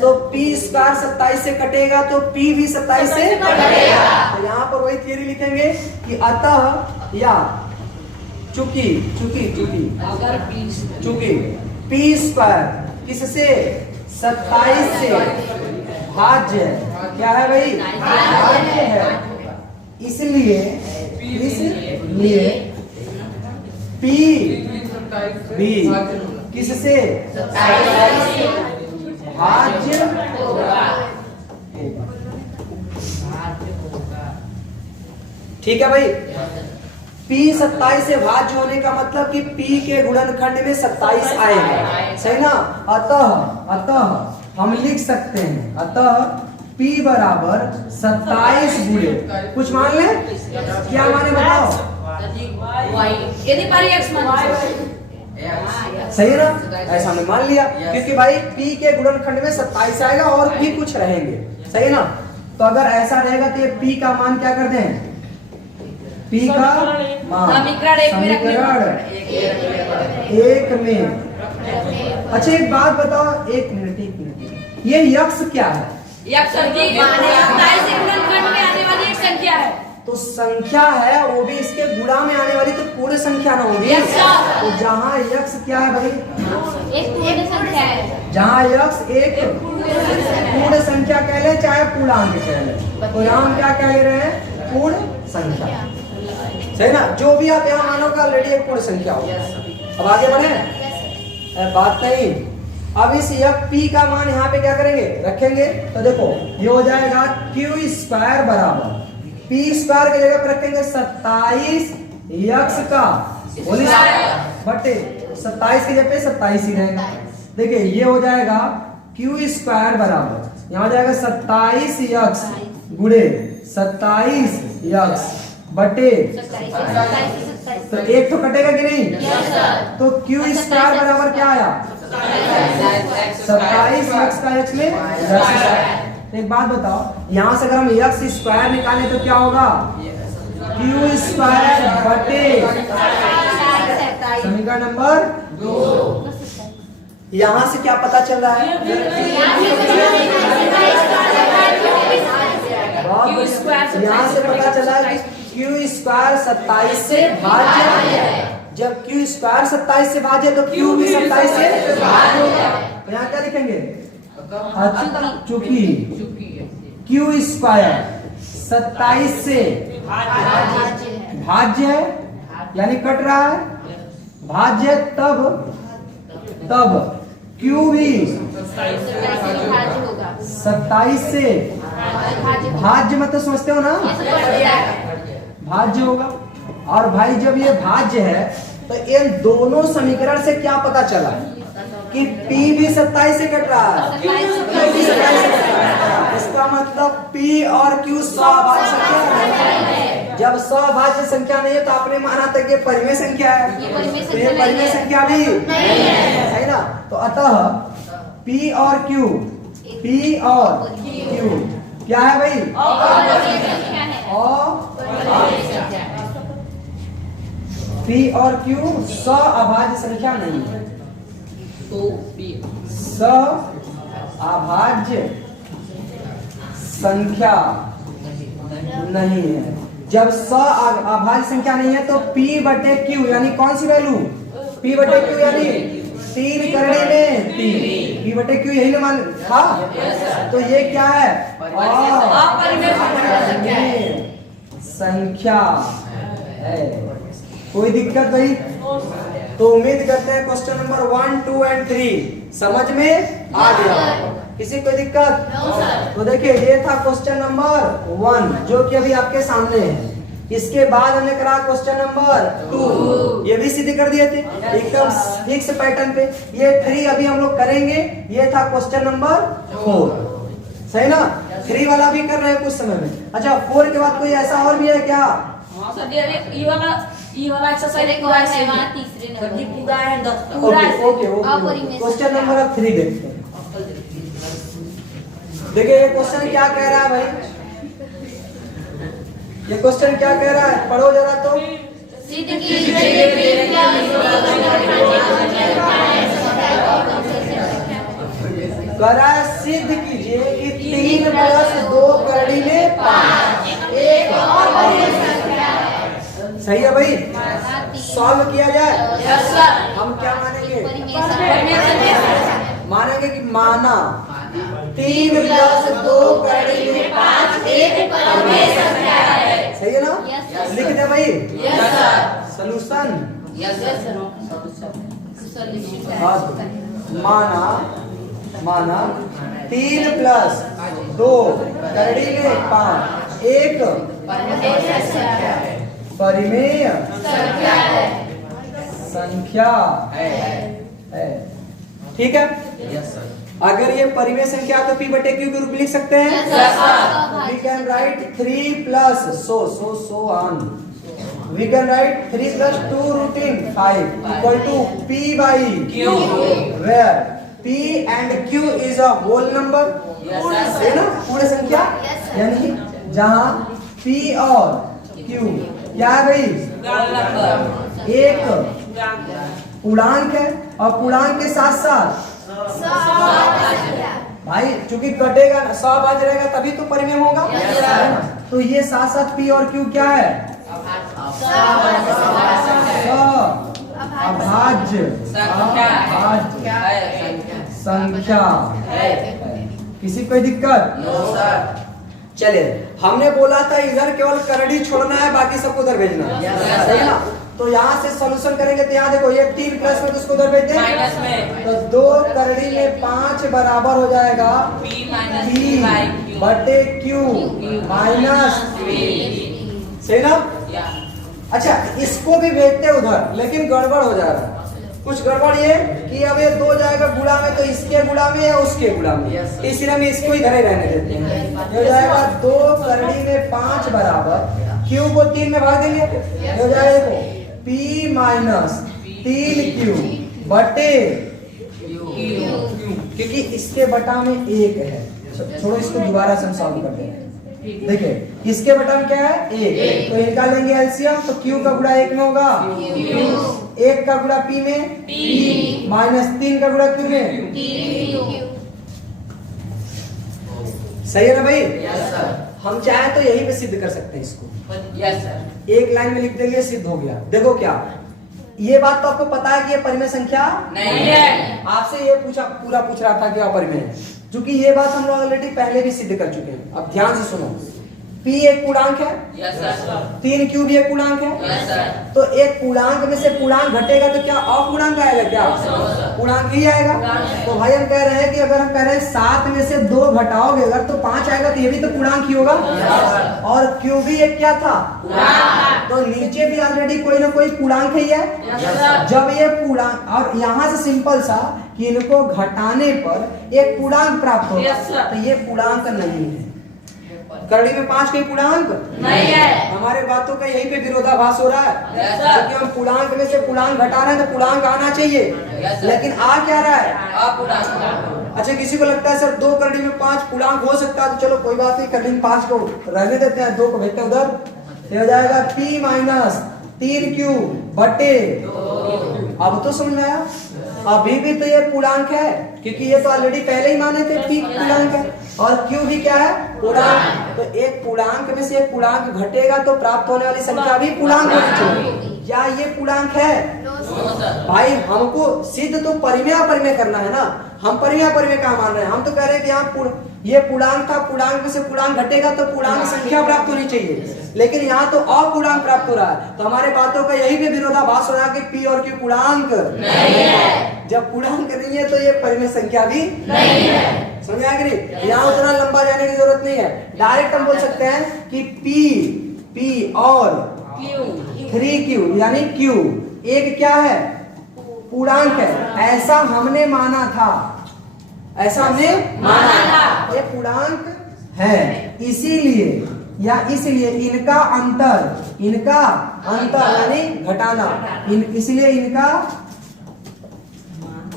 तो p स्क्वायर 27 से कटेगा, तो p भी 27 से कटेगा। तो यहाँ पर वही थियरी लिखेंगे कि अतः या चूंकि p स्क्वायर किससे 27 से भाज्य क्या है भाई, भाज्य है, इसलिए p भी किससे भाज्य होगा। ठीक है भाई, p 27 से भाज्य होने का मतलब कि p के गुणनखंड में 27 आएगा, सही ना। अतः हम लिख सकते हैं, अतः p बराबर 27 गुणे कुछ मान ले, क्या माने बताओ, यदि पर x मान, सही ना। ऐसा हमने मान लिया, क्योंकि भाई p के गुणनखंड में 27 आएगा और भी कुछ रहेंगे, सही ना। तो अगर ऐसा रहेगा तो ये p का मान क्या कर दें, p का मान समीकरण 1 में। अच्छा एक बात बताओ, एक मिनट, ये यक्ष क्या है, यक्ष 27 से गुणनखंड में आने वाली एक संख्या है, तो संख्या है वो भी इसके गुणा में आने वाली, तो पूर्ण संख्या ना होगी। तो जहाँ यक्ष क्या है भाई, एक पूर्ण संख्या है, जहाँ यक्ष एक पूर्ण संख्या कह ले चाहे पूर्णांक कह ले, तो यहाँ हम क्या कह ले रहे हैं, पूर्ण संख्या, सही ना। जो भी आप यहाँ मानोगे ऑलरेडी एक पूर्ण संख्या होगी। अब आगे बढ़े, बात नहीं। अब इस p का मान यहाँ पे क्या करेंगे, रखेंगे, तो देखो ये हो जाएगा q स्क्वायर बराबर p स्क्वायर की जगह पर रखेंगे 27 यक्ष का बटे 27 के जगह पे 27 ही रहेगा। देखिए ये हो जाएगा क्यू स्क्वायर बराबर, यहाँ हो जाएगा 27 यक्स गुणे 27 यक्स बटे, तो एक तो कटेगा कि नहीं, तो क्यू स्क्वायर बराबर क्या आया 27 यक्स का यक्स में 10। एक बात बताओ, यहाँ से अगर हम यक्स स्क्वायर निकालें तो क्या होगा क्यू स्क्वायर बटे समीकरण नंबर 2। यहाँ से क्या पता चल रहा है, यहाँ से पता चला है क्यू स्क्वायर 27 से भाज्य है। जब क्यू स्क्वायर 27 से भाज्य तो क्यू भी 27 से भाज्य होगा। तो यहाँ क्या लिखेंगे, चूंकि क्यू स्क्वायर 27 से भाज्य है यानी कट रहा है भाज्य, तब क्यू भी 27 से भाज्य, मतलब समझते हो ना, भाज्य होगा। और भाई जब ये भाज्य है तो इन दोनों समीकरण से क्या पता चला कि P भी 27 से कट रहा है, Q भी 27 से कट रहा है। इसका मतलब P और Q सभाज्य संख्या है। जब सभाज्य संख्या नहीं है तो आपने माना था कि परिमेय संख्या है, तो ये परिमेय संख्या भी है ना। तो अतः P और Q क्या है भाई, P और Q सअभाज्य संख्या नहीं है, सअभाज्य संख्या नहीं है। जब सअभाज्य संख्या नहीं है तो P बटे Q यानी कौन सी वैल्यू, P बटे Q यानी 3 करने में 3, P बटे Q यही ना मान था। तो ये क्या है, अपरिमेय संख्या है। कोई दिक्कत भाई, तो उम्मीद करते हैं क्वेश्चन नंबर 1, 2 एंड 3 समझ में आ गया। किसी कोई दिक्कत? तो देखिए ये था क्वेश्चन नंबर 1 जो कि अभी आपके सामने है। इसके बाद हमने करा क्वेश्चन नंबर 2, ये भी सिद्ध कर दिए थे एकदम फिक्स पैटर्न पे। ये 3 अभी हम लोग करेंगे। ये था क्वेश्चन नंबर 4, सही ना। 3 वाला भी कर रहे हैं कुछ समय में। अच्छा 4 के बाद कोई ऐसा और भी है क्या? ये वाला एक्सरसाइज पूरा है, वहां तीसरे नंबर पूरा है 10 पूरा है। ओके क्वेश्चन नंबर 3 देखते हैं। देखिए ये क्वेश्चन क्या कह रहा है भाई, ये क्वेश्चन क्या कह रहा है, पढ़ो जरा तो। करा सिद्ध कीजिए कि 3 + 2 करड़ी में 5 एक और परिमेय संख्या है। सही है भाई, सॉल्व किया जाए। Yes sir. हम क्या मानेंगे, मानेंगे कि माना 3 + 2 करड़ी में 5 एक परिमेय संख्या है। सही है ना, लिख दे भाई। Yes sir. Solution yes sir. माना 3 + 2 करड़ी में 5 एक परिमेय संख्या है। ठीक है, अगर ये परिमेय संख्या तो P बटे Q के रूप में लिख सकते हैं। We can write 3 + so on we can write 3 + 2√5 equal to P by Q, where P and Q is a whole number, है ना, पूर्ण संख्या। यानी जहां P और Q क्या है भाई, एक पूर्णांक है और पूर्णांक के साथ साथ भाई चूंकि कटेगा सभाज्य रहेगा तभी तो परिमेय होगा। तो ये साथ साथ P और Q क्या है, अभाज्य संख्या है। किसी कोई दिक्कत? चलिए हमने बोला था इधर केवल करड़ी छोड़ना है, बाकी सबको उधर भेजना है, सही ना। तो यहाँ से सॉल्यूशन करेंगे तो यहाँ देखो ये 3 प्लस में किसको उधर भेजते हैं, तो 2 करड़ी में 5 बराबर हो जाएगा P बटे Q माइनस, सही ना। अच्छा इसको भी भेजते उधर, लेकिन गड़बड़ हो जाएगा। कुछ गड़बड़ ये कि अब ये 2 जाएगा गुणा में, तो इसके गुणा में या उसके गुणा में, इसलिए हम इसको ही धरे रहने देते हैं। ये हो जाएगा 2 करड़ी में 5 बराबर क्यू को 3 में भाग देंगे, ये हो जाएगा देखो p माइनस 3q बटे क्योंकि इसके बटा में 1 है। छोड़ो इसको दोबारा से हम सॉल्व करते हैं। देखिए इसके बटा में क्या है 1, तो इनका लेंगे एलसीएम, तो q का गुणा 1 में होगा, 1 का गुणा p में p माइनस 3 का गुणा q में। सही है ना भाई? Yes sir. हम चाहे तो यहीं पे सिद्ध कर सकते हैं इसको, यस सर। एक लाइन में लिख देंगे, सिद्ध हो गया। देखो क्या ये बात तो आपको पता है कि ये परिमेय संख्या नहीं है। आपसे ये पूरा पूछ रहा था कि अपरिमेय है, क्योंकि ये बात हम लोग ऑलरेडी पहले भी सिद्ध कर चुके हैं। अब ध्यान से सुनो, p एक पूर्णांक है, यस सर। 3q भी एक पूर्णांक है, यस सर। तो एक पूर्णांक में से पूर्णांक घटेगा तो क्या अपूर्णांक आएगा? क्या पूर्णांक ही आएगा। तो भाई हम कह रहे हैं कि अगर हम कह रहे हैं 7 में से 2 घटाओगे अगर तो 5 आएगा, तो ये भी तो पूर्णांक ही होगा। और q भी एक क्या था? तो नीचे भी ऑलरेडी कोई ना कोई पूर्णांक ही है। जब ये पूर्णांक, और यहाँ से सिंपल सा कि इनको घटाने पर एक पूर्णांक प्राप्त होगा, तो ये पूर्णांक नहीं है। करड़ी में 5 कोई पूर्णांक नहीं है। हमारे बातों का यहीं पे विरोधाभास हो रहा है, क्योंकि हम पूर्णांक में से पूर्णांक घटा रहे हैं तो पूर्णांक आना चाहिए, लेकिन आ क्या रहा है? अच्छा किसी को लगता है सर 2 करड़ी में 5 पूर्णांक हो सकता है, तो चलो कोई बात नहीं, करड़ी में 5 को रहने देते हैं, 2 को भेजते हैं उधर। ये हो जाएगा p माइनस 3q बटे, अब तो समझ में आया? अभी भी तो ये पूर्णांक है, क्योंकि ये तो ऑलरेडी पहले ही माने थे कि पूर्णांक है, और q भी क्या है? पूर्णांक। तो एक पूर्णांक में से एक पूर्णांक घटेगा तो प्राप्त होने वाली संख्या भी पूर्णांक होनी चाहिए। क्या ये पूर्णांक है? भाई हमको सिद्ध तो परिमेय अपरिमेय करना है ना, हम परिमेय अपरिमेय कहाँ मान रहे हैं? हम तो कह रहे हैं कि यहाँ ये पूर्णांक था, पूर्णांक में से पूर्णांक घटेगा तो पूर्णांक संख्या प्राप्त होनी चाहिए, लेकिन यहाँ तो अपूर्णांक प्राप्त हो रहा है। तो हमारे बातों का यही पे विरोधाभास हो रहा है कि p और q पूर्णांक नहीं है। जब पूर्णांक नहीं है तो ये परिमेय संख्या भी नहीं है। समझ आ गई? यहाँ उतना लंबा जाने की जरूरत नहीं है, डायरेक्ट हम बोल सकते हैं कि p और 3q यानी q एक क्या है? पूर्णांक है। ऐसा हमने माना था, ऐसा हमने माना था, ये पूर्णांक है, इसीलिए या इसलिए इनका अंतर यानी घटाना, इसलिए इनका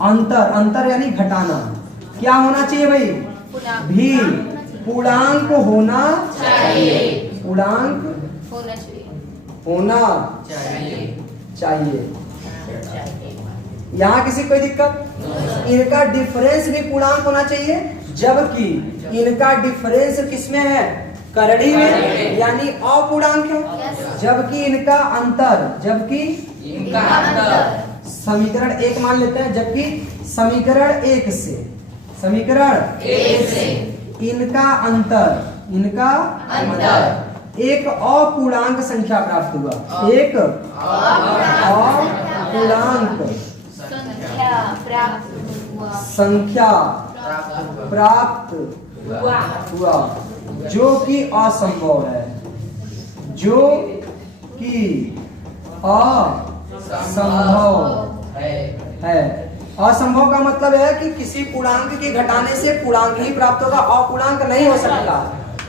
अंतर यानी घटाना क्या होना चाहिए भाई? भी पूर्णांक होना चाहिए, पूर्णांक होना चाहिए। यहाँ किसी कोई दिक्कत? इनका डिफरेंस भी पूर्णांक होना चाहिए, जबकि इनका डिफरेंस किसमें है? करड़ी में, यानी अपूर्णांक है। जबकि इनका अंतर समीकरण 1 मान लेते हैं, जबकि समीकरण 1 से इनका अंतर एक अपूर्णांक संख्या प्राप्त हुआ, एक अपूर्णांक संख्या प्राप्त हुआ, जो कि असंभव है, जो कि असंभव है। असंभव का मतलब है कि किसी पूर्णांक के घटाने से पूर्णांक ही प्राप्त होगा, अपूर्णांक नहीं हो सकता।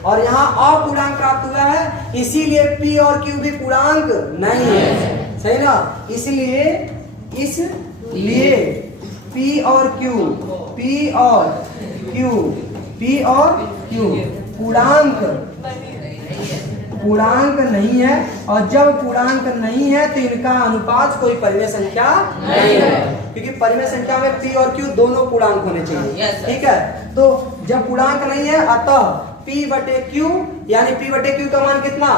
और यहाँ अपूर्णांक प्राप्त हुआ है, इसीलिए p और q भी पूर्णांक नहीं है। सही ना? इसलिए p और q पूर्णांक नहीं है, और जब पूर्णांक नहीं है तो इनका अनुपात कोई परिमेय संख्या नहीं है, क्योंकि परिमेय संख्या में p और q दोनों पूर्णांक होने चाहिए। ठीक है, तो जब पूर्णांक नहीं है अतः p बटे q यानी p बटे q का मान कितना?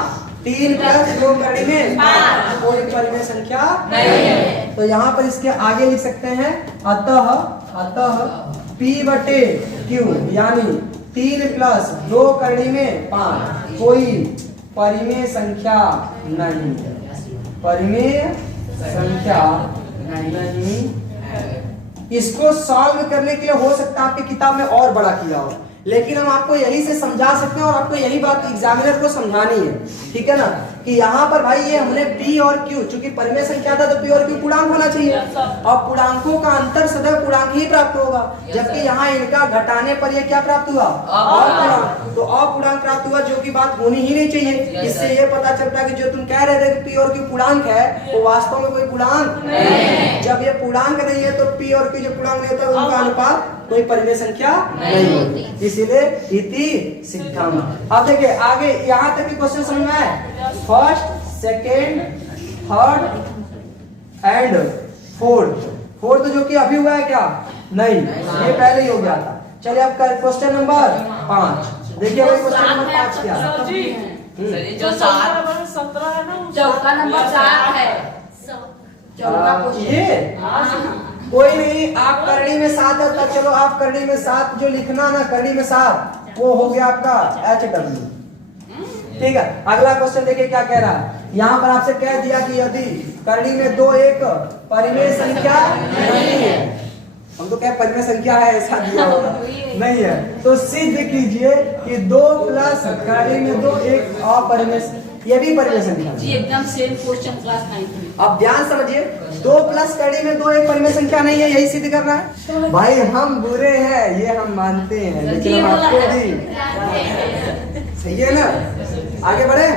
3 + 2 करड़ी में 5, कोई परिमेय संख्या नहीं है। तो यहाँ पर इसके आगे लिख सकते हैं अतः p बटे q यानी 3 + 2 करड़ी में 5, कोई परिमेय संख्या नहीं है, परिमेय संख्या नहीं। इसको सॉल्व करने के लिए हो सकता है आपकी किताब में और बड़ा किया हो, लेकिन हम आपको यही से समझा सकते हैं और आपको यही बात एग्जामिनर को समझानी है, ठीक है ना, कि यहाँ पर भाई ये हमने P और Q, चूंकि परिमेय संख्या था तो P और Q पूर्णांक होना चाहिए, और पूर्णांकों का अंतर सदैव पूर्णांक ही प्राप्त होगा, जबकि यहाँ इनका घटाने पर ये क्या प्राप्त हुआ, अपूर्णांक, तो अपूर्णांक प्राप्त हुआ, जो कि बात होनी ही नहीं चाहिए। इससे ये पता चलता है कि जो तुम कह रहे थे कि P और Q पूर्णांक है, वो वास्तव में कोई पूर्णांक नहीं। जब ये पूर्णांक नहीं है तो P और Q जो पूर्णांक नहीं होता उनका अनुपात कोई परिमेय संख्या नहीं होती, इसीलिए इति सिद्धम। अब देखिए आगे यहाँ तक की क्वेश्चन समझ में आए, first, second, third and fourth जो कि अभी हुआ है क्या, नहीं, ये पहले ही हो गया था। चलिए अब क्वेश्चन नंबर 5 देखिए भाई, क्वेश्चन नंबर 5 क्या है, जो 17 है ना, चौका नंबर 4 है, चौका ये कोई नहीं, आप करनी में 7 है तो चलो आप करनी में 7 जो लिखना ना, करनी में 7 वो हो गया आपका HW, ठीक है। अगला क्वेश्चन देखिए क्या कह रहा है, यहाँ पर आपसे कह दिया कि यदि करनी में 2 एक परिमेय संख्या नहीं है, हम तो क्या परिमेय संख्या है ऐसा दिया होगा, नहीं है, तो सिद्ध कीजिए कि 2 प्लस करनी में 2 एक अपरिमेय, ये भी परिमेय संख्या जी, एकदम सेम क्वेश्चन क्लास 9 में। अब ध्यान समझिए, 2 प्लस कड़ी में 2 एक परिमेय संख्या नहीं है, यही सिद्ध करना है। भाई हम बुरे हैं ये हम मानते हैं, लेकिन हम आपको भी सही है ना, आगे बढ़े,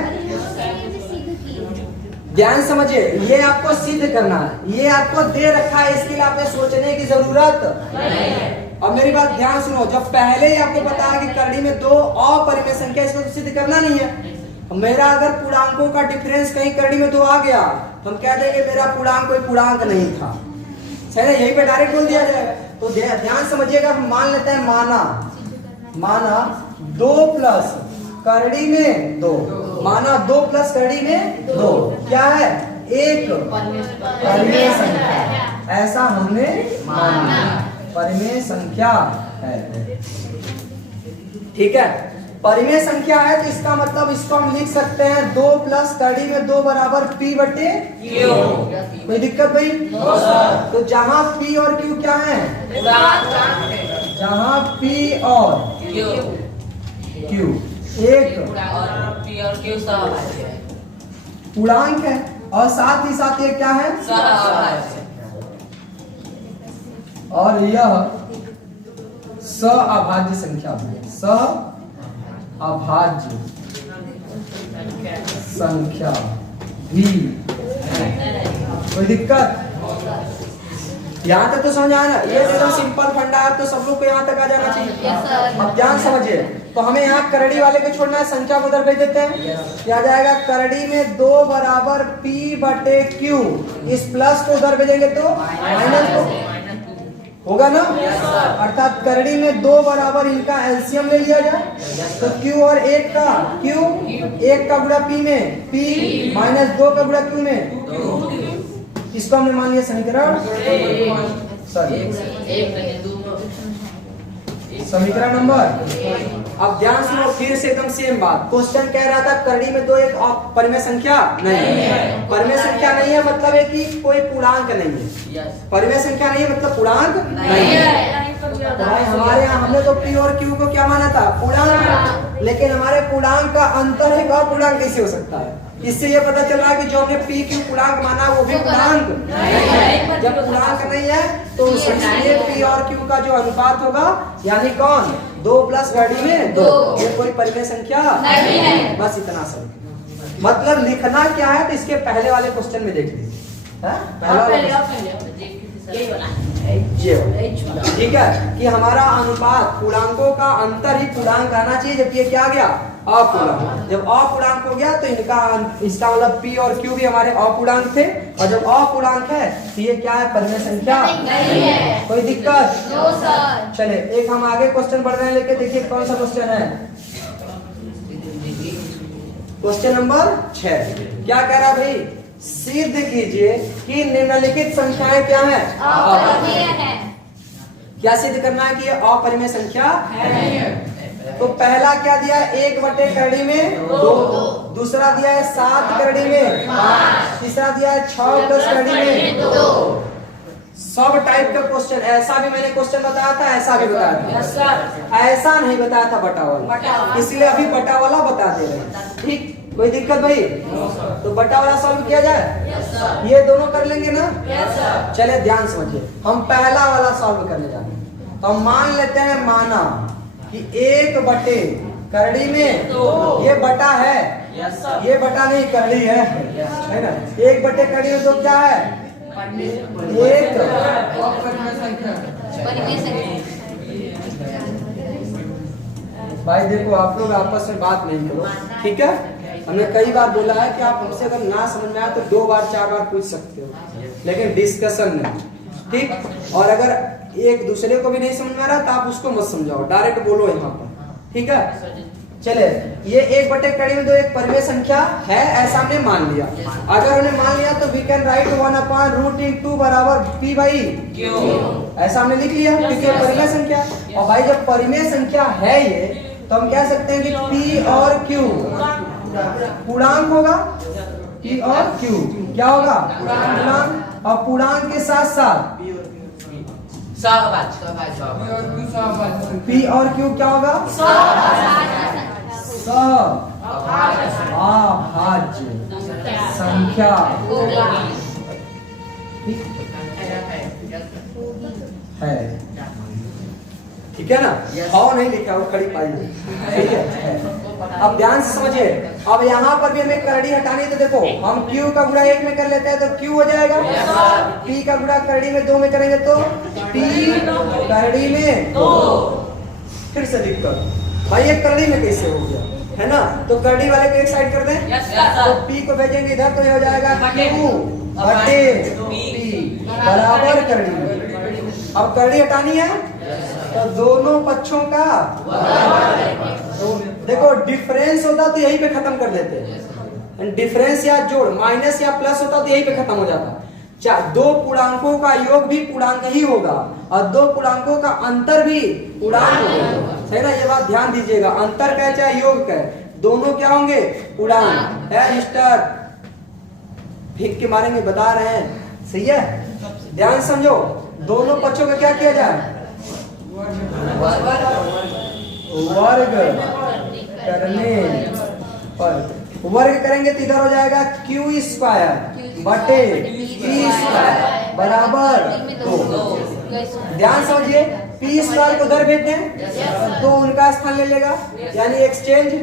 ध्यान समझिए, ये आपको सिद्ध करना है, ये आपको दे रखा है, इसके लिए आपको सोचने की जरूरत नहीं है। अब मेरी बात ध्यान सुनो, जब पहले ही आपको पता है कि करड़ी में 2 अपरिमेय संख्या, इसको तो सिद्ध करना नहीं है। मेरा अगर पूर्णांकों का डिफरेंस कहीं करड़ी में 2 आ गया, हम कह देंगे मेरा पूर्णांक कोई पूर्णांक नहीं था, सही ना, यही पे डायरेक्ट बोल दिया जाएगा। तो ध्यान समझिएगा, हम मान लेते हैं, माना 2 प्लस करड़ी में 2, माना 2 प्लस करड़ी में 2 क्या है, एक परिमेय संख्या, ऐसा हमने माना परिमेय संख्या है, ठीक है। परिमेय संख्या है तो इसका मतलब इसको हम लिख सकते हैं 2 प्लस करड़ी में 2 बराबर P बटे Q, कोई दिक्कत भाई? तो जहां P और Q क्या है, जहां P और Q एक पूर्णांक है और साथ ही साथ ये क्या है, और यह सअभाज्य संख्या है, अभाज्य संख्या भी है, कोई दिक्कत? यहाँ तक तो समझ आया ना, ये एकदम सिंपल फंडा है, तो सब लोग को यहाँ तक आ जाना चाहिए। अब ध्यान समझिए, तो हमें यहाँ करड़ी वाले को छोड़ना है, संख्या को उधर भेज देते हैं, क्या जाएगा, करड़ी में 2 बराबर P बटे Q, इस प्लस को उधर भेजेंगे तो माइनस को होगा ना, अर्थात करड़ी में 2 बराबर इनका एलसीएम ले लिया जाए, तो Q और 1 का Q, 1 का गुणा P में P माइनस 2 का गुणा Q में, इसको हमने मान लिया समीकरण, समीकरण नंबर। अब ध्यान सुनो, फिर से एकदम सेम बात, क्वेश्चन कह रहा था करड़ी में 2 एक परिमेय संख्या नहीं है, परिमेय संख्या नहीं है मतलब है कि कोई पूर्णांक नहीं है, परिमेय संख्या नहीं है मतलब पूर्णांक नहीं है। तो भाई हमारे यहाँ हमने तो P और Q को क्या माना था, पूर्णांक, लेकिन हमारे पूर्णांक का अंतर एक अपूर्णांक कैसे हो सकता है, इससे ये पता चल रहा है कि जो हमने P Q पूर्णांक माना वो भी पूर्णांक नहीं है। जब पूर्णांक नहीं है तो इसलिए P और Q का जो अनुपात होगा, यानी कौन, 2 प्लस करड़ी में 2, ये कोई परिमेय संख्या नहीं है, बस इतना सब। मतलब लिखना क्या है तो इसके पहले वाले क्वेश्चन में देख लीजिए, ठीक है, कि हमारा अनुपात पूर्णांकों का अंतर ही पूर्णांक आना चाहिए, जबकि ये क्या गया, अपूर्णांक। जब अपूर्णांक हो गया तो इसका मतलब P और Q भी हमारे अपूर्णांक थे, और जब अपूर्णांक है तो ये क्या है, परिमेय संख्या नहीं है, कोई दिक्कत? चले एक हम आगे क्वेश्चन बढ़ रहे हैं, लेके देखिए कौन सा क्वेश्चन है, क्वेश्चन नंबर 6 क्या कह रहा है भाई, सिद्ध कीजिए कि निम्नलिखित संख्याएं क्या है, अपरिमेय है। क्या सिद्ध करना है कि ये अपरिमेय संख्या है? तो पहला क्या दिया, 1 बटे करड़ी में 2, दूसरा दिया है 7 करड़ी में 5, तीसरा दिया है 6 प्लस करड़ी में 2, सब टाइप का क्वेश्चन, ऐसा भी मैंने क्वेश्चन बताया था, ऐसा भी बताया यस था, सर। ऐसा नहीं बताया था बटा वाला, बटा वाला। इसलिए अभी बटा वाला बता दे रहे हैं। ठीक, कोई दिक्कत भाई? तो बटा वाला सॉल्व किया जाए, ये दोनों कर लेंगे ना? चले ध्यान समझिए, हम पहला वाला सॉल्व करने जा रहे हैं। तो हम मान लेते हैं, माना कि 1 बटे करड़ी में ये बटा है, ये बटा नहीं करड़ी है ना? 1 बटे करड़ी में तो क्या है? 1 परिमेय संख्या। भाई देखो, आप लोग आपस में बात नहीं करो, ठीक है? हमने कई बार बोला है कि आप हमसे अगर ना समझ में आए तो 2 बार 4 बार पूछ सकते हो, लेकिन डिस्कशन नहीं, ठीक? और अगर एक दूसरे को भी नहीं समझ में आ रहा तो आप उसको मत समझाओ, डायरेक्ट बोलो यहाँ पर, ठीक है? चले, ये 1 बटे कड़ी में 2 एक परिमेय संख्या है, ऐसा हमने मान लिया। अगर हमने मान लिया तो वी कैन राइट 1/√2 बराबर p बाई q, ऐसा हमने लिख लिया क्योंकि ये परिमेय संख्या। और भाई जब परिमेय संख्या है ये, तो हम कह सकते हैं कि p और q पूर्णांक होगा, p और q क्या होगा? पूर्णांक। और पूर्णांक के साथ साथ p और q क्या होगा? अभाज्य संख्या। ठीक है, ठीक है ना? भाव नहीं लिखा, वो खड़ी पाई है, ठीक है? अब ध्यान से समझिए, अब यहाँ पर भी हमें करड़ी हटानी है, तो देखो हम q का गुणा 1 में कर लेते हैं तो q हो जाएगा, p का गुणा करड़ी में 2 में करेंगे तो p करड़ी में 2। फिर से दिक्कत, भाई ये करड़ी में कैसे हो गया, है ना? तो करड़ी वाले को एक साइड कर दें, तो p को भेजेंगे इधर तो ये हो जाएगा q बटे p बराबर करड़ी में। अब करड़ी हटानी है तो दोनों पक्षों का, तो देखो डिफरेंस होता तो यहीं पे खत्म कर देते, डिफरेंस या जोड़ माइनस या प्लस होता तो यहीं पे खत्म हो जाता। 2 पूर्णांकों का योग भी पूर्णांक ही होगा और 2 पूर्णांकों का अंतर भी पूर्णांक होगा, सही ना? ये बात ध्यान दीजिएगा, अंतर का चाहे योग का, दोनों क्या होंगे? पूर्णांक है। मिस्टर भीख के मारेंगे, बता रहे हैं, सही है? ध्यान समझो, दोनों पक्षों का क्या किया जाए? वर्ग करने पर, वर्ग करेंगे तो इधर हो जाएगा q स्क्वायर बटे p स्क्वायर बराबर 2। ध्यान समझिए, p स्क्वायर को उधर भेज दें तो उनका स्थान ले लेगा, यानी एक्सचेंज,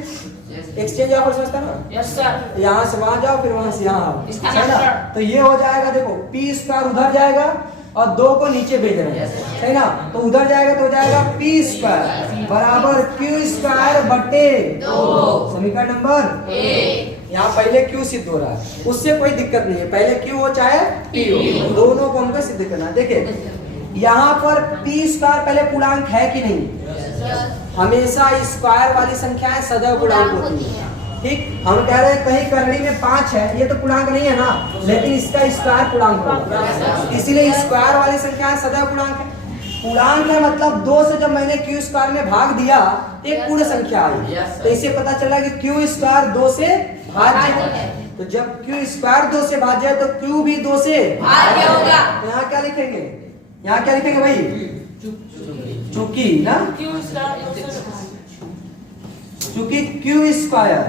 एक्सचेंज यहाँ पर समझता ना? Yes sir. यहाँ से वहां जाओ, फिर वहां से यहाँ आओ, है ना? तो ये हो जाएगा, देखो p स्क्वायर उधर जाएगा और 2 को नीचे भेज रहे हैं, है ना? तो उधर जाएगा तो हो जाएगा p स्क्वायर बराबर q स्क्वायर बटे 2। समीकरण नंबर 1। यहाँ पहले q सिद्ध हो रहा है, उससे कोई दिक्कत नहीं है, पहले q हो चाहे p हो, दोनों को हमको सिद्ध करना है। देखिए यहाँ पर p स्क्वायर पहले पूर्णांक है कि नहीं? हमेशा स्क्वायर वाली संख्याएं सदैव पूर्णांक होती है, ठीक? हम कह रहे हैं कहीं करड़ी में 5 है, ये तो पूर्णांक नहीं है ना, लेकिन इसका स्क्वायर पूर्णांक होगा, इसीलिए स्क्वायर वाली संख्या सदैव पूर्णांक है। पूर्णांक है मतलब 2 से जब मैंने q स्क्वायर में भाग दिया एक पूर्ण संख्या आई, तो इससे पता चला कि q स्क्वायर 2 से भाज्य है। तो जब q स्क्वायर 2 से भाज्य है तो q भी 2 से भाज्य होगा। तो यहाँ क्या लिखेंगे? यहाँ क्या लिखेंगे भाई? चूंकि ना, चूंकि q स्क्वायर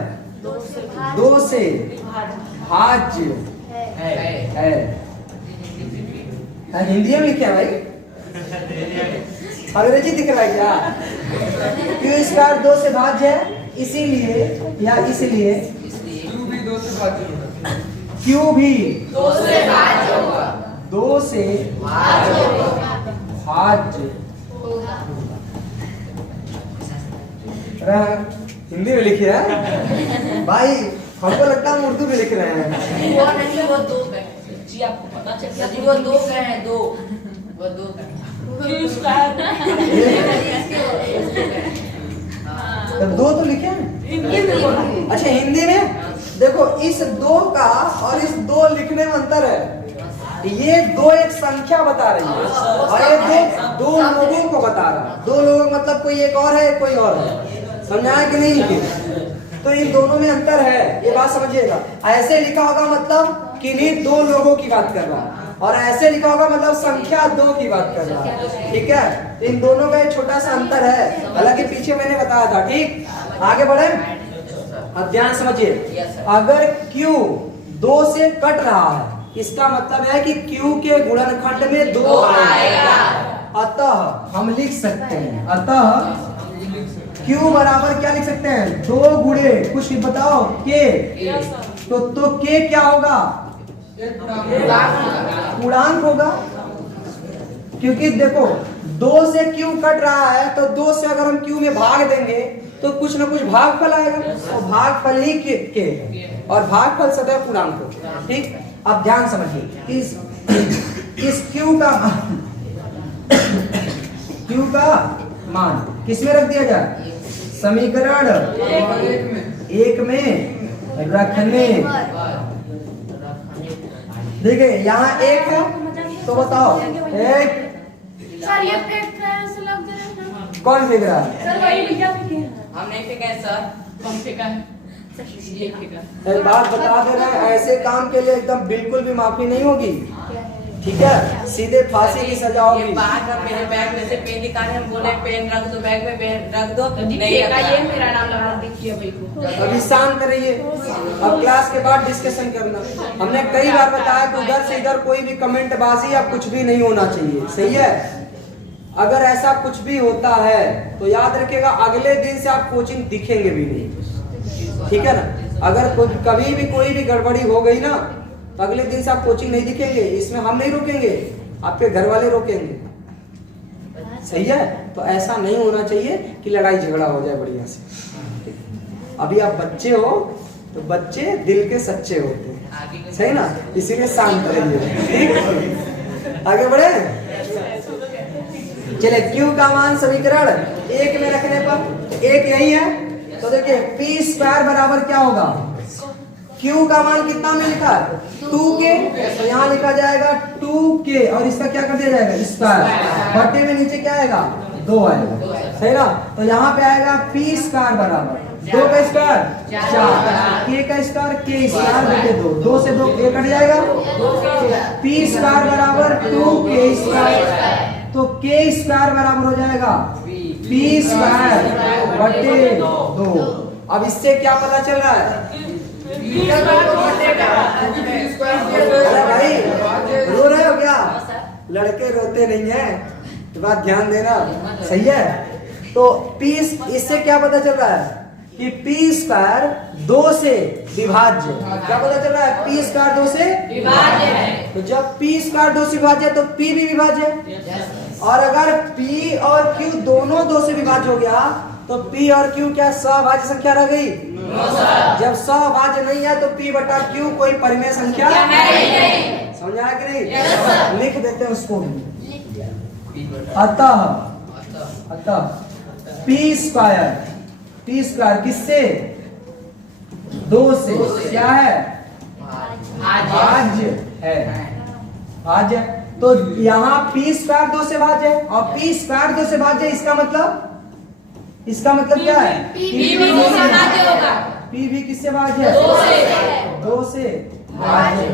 2 से भाज्य है। हिंदी में लिखे भाई, अंग्रेजी दिख रहा है क्या? q स्क्वायर 2 से भाज्य है, इसीलिए या इसलिए q भी 2 से भाज्य होगा, 2 से भाज्य। हिंदी में लिखे है भाई, हमको लगता है हम उर्दू में लिख रहे हैं। वो नहीं, वो 2 का जी, आपको पता चल गया, वो 2 का है, 2 वो 2 का q स्क्वायर। तो 2 तो लिखे हैं। अच्छा हिंदी में देखो, इस 2 का और इस 2 लिखने में अंतर है। ये 2 एक संख्या बता रही है और ये 2 लोगों को बता रहा है। 2 लोगों मतलब कोई एक और है, कोई और है, समझाया कि नहीं? तो इन दोनों में अंतर है, ये बात समझिएगा। ऐसे लिखा होगा मतलब किन्हीं 2 लोगों की बात कर रहा है, और ऐसे लिखा होगा मतलब संख्या 2 की बात कर रहा है। ठीक है, इन दोनों का एक छोटा सा अंतर है, हालांकि पीछे मैंने बताया था। ठीक, आगे बढ़े, अब ध्यान समझिए। अगर Q 2 से कट रहा है, इसका मतलब है कि Q के गुणनखंड में 2 आएगा। अतः हम लिख सकते हैं, अतः Q बराबर क्या लिख सकते हैं, 2 गुणे कुछ बताओ K, तो K क्या होगा, पूर्णांक होगा। क्योंकि देखो 2 से Q कट रहा है, तो 2 से अगर हम Q में भाग देंगे तो कुछ ना कुछ भागफल आएगा, और भागफल ही K है, और भागफल सदैव पूर्णांक होगा। ठीक, अब ध्यान समझिए, इस Q का मान किसमें रख दिया जाए, समीकरण 1 में रखने। देखिए यहाँ 1 है, तो बताओ 1 सर ये फेंक रहे हैं, लग रहा है। कौन फेंक रहा है, सर वही भैया फेंके हैं। हम नहीं फेंका है सर, कौन फेंका है, ये फेंका। एक बात बता दे रहे हैं, ऐसे काम के लिए एकदम बिल्कुल भी माफी नहीं होगी। ठीक है, सीधे फांसी की सजा ये होगी। बात अब मेरे बैग में से पेन निकाले, हम बोले पेन रख दो बैग में, पेन रख दो, नहीं देखिएगा, रखा। ये मेरा नाम लगा देखिए भाई को। अभी शांत रहिए, अब क्लास के बाद डिस्कशन करना। हमने कई बार बताया कि उधर से इधर कोई भी कमेंट बाजी या कुछ भी नहीं होना चाहिए, सही है। अगर ऐसा कुछ भी होता है तो याद रखिएगा, अगले दिन से आप कोचिंग दिखेंगे भी नहीं। ठीक है ना, अगर कभी भी कोई भी गड़बड़ी हो गई ना, तो अगले दिन से आप कोचिंग नहीं दिखेंगे। इसमें हम नहीं रोकेंगे, आपके घर वाले रोकेंगे, सही है। तो ऐसा नहीं होना चाहिए कि लड़ाई झगड़ा हो जाए बढ़िया से। अभी आप बच्चे हो, तो बच्चे दिल के सच्चे होते हैं, सही ना, इसीलिए शांत रहिए। ठीक, आगे बढ़े, चले। Q का मान समीकरण 1 में रखने पर 1 यही है, तो देखिए P² बराबर क्या होगा, Q का मान कितना में लिखा है, 2K, तो यहाँ लिखा जाएगा 2K, और इसका क्या कर दिया जाएगा, स्क्वायर, बटे में नीचे क्या आएगा, 2 आएगा, सही ना। तो यहाँ पे आएगा P² बराबर 2 का स्क्वायर 4, K का स्क्वायर K² बटे 2, 2 से 2 K कट जाएगा, P² बराबर 2K², तो K² बराबर हो जाएगा P² बटे 2। अब इससे क्या पता चल रहा है, अरे भाई रो रहे हो क्या, लड़के रोते नहीं है, तो बात ध्यान देना, सही है। तो P, इससे क्या पता चल रहा है कि P² 2 से विभाज्य, क्या पता चल रहा है, P² 2 से विभाज्य है। तो जब P² 2 से विभाज्य है तो P भी विभाज्य है, और अगर P और Q दोनों 2 से विभाज्य हो गया तो P और Q क्या सभाज्य संख्या रह गई, जब सभाज्य नहीं है तो P बटा Q कोई परिमेय संख्या नहीं। समझ आया कि नहीं, लिख देते हैं उसको। अतः P² किससे, 2 से क्या है, भाज्य है, भाज्य। तो यहाँ P² 2 से भाज्य है, और P² 2 से भाज्य, इसका मतलब क्या है, P भी 2 से भाज्य होगा, P भी किससे भाज्य है, 2 से भाज्य।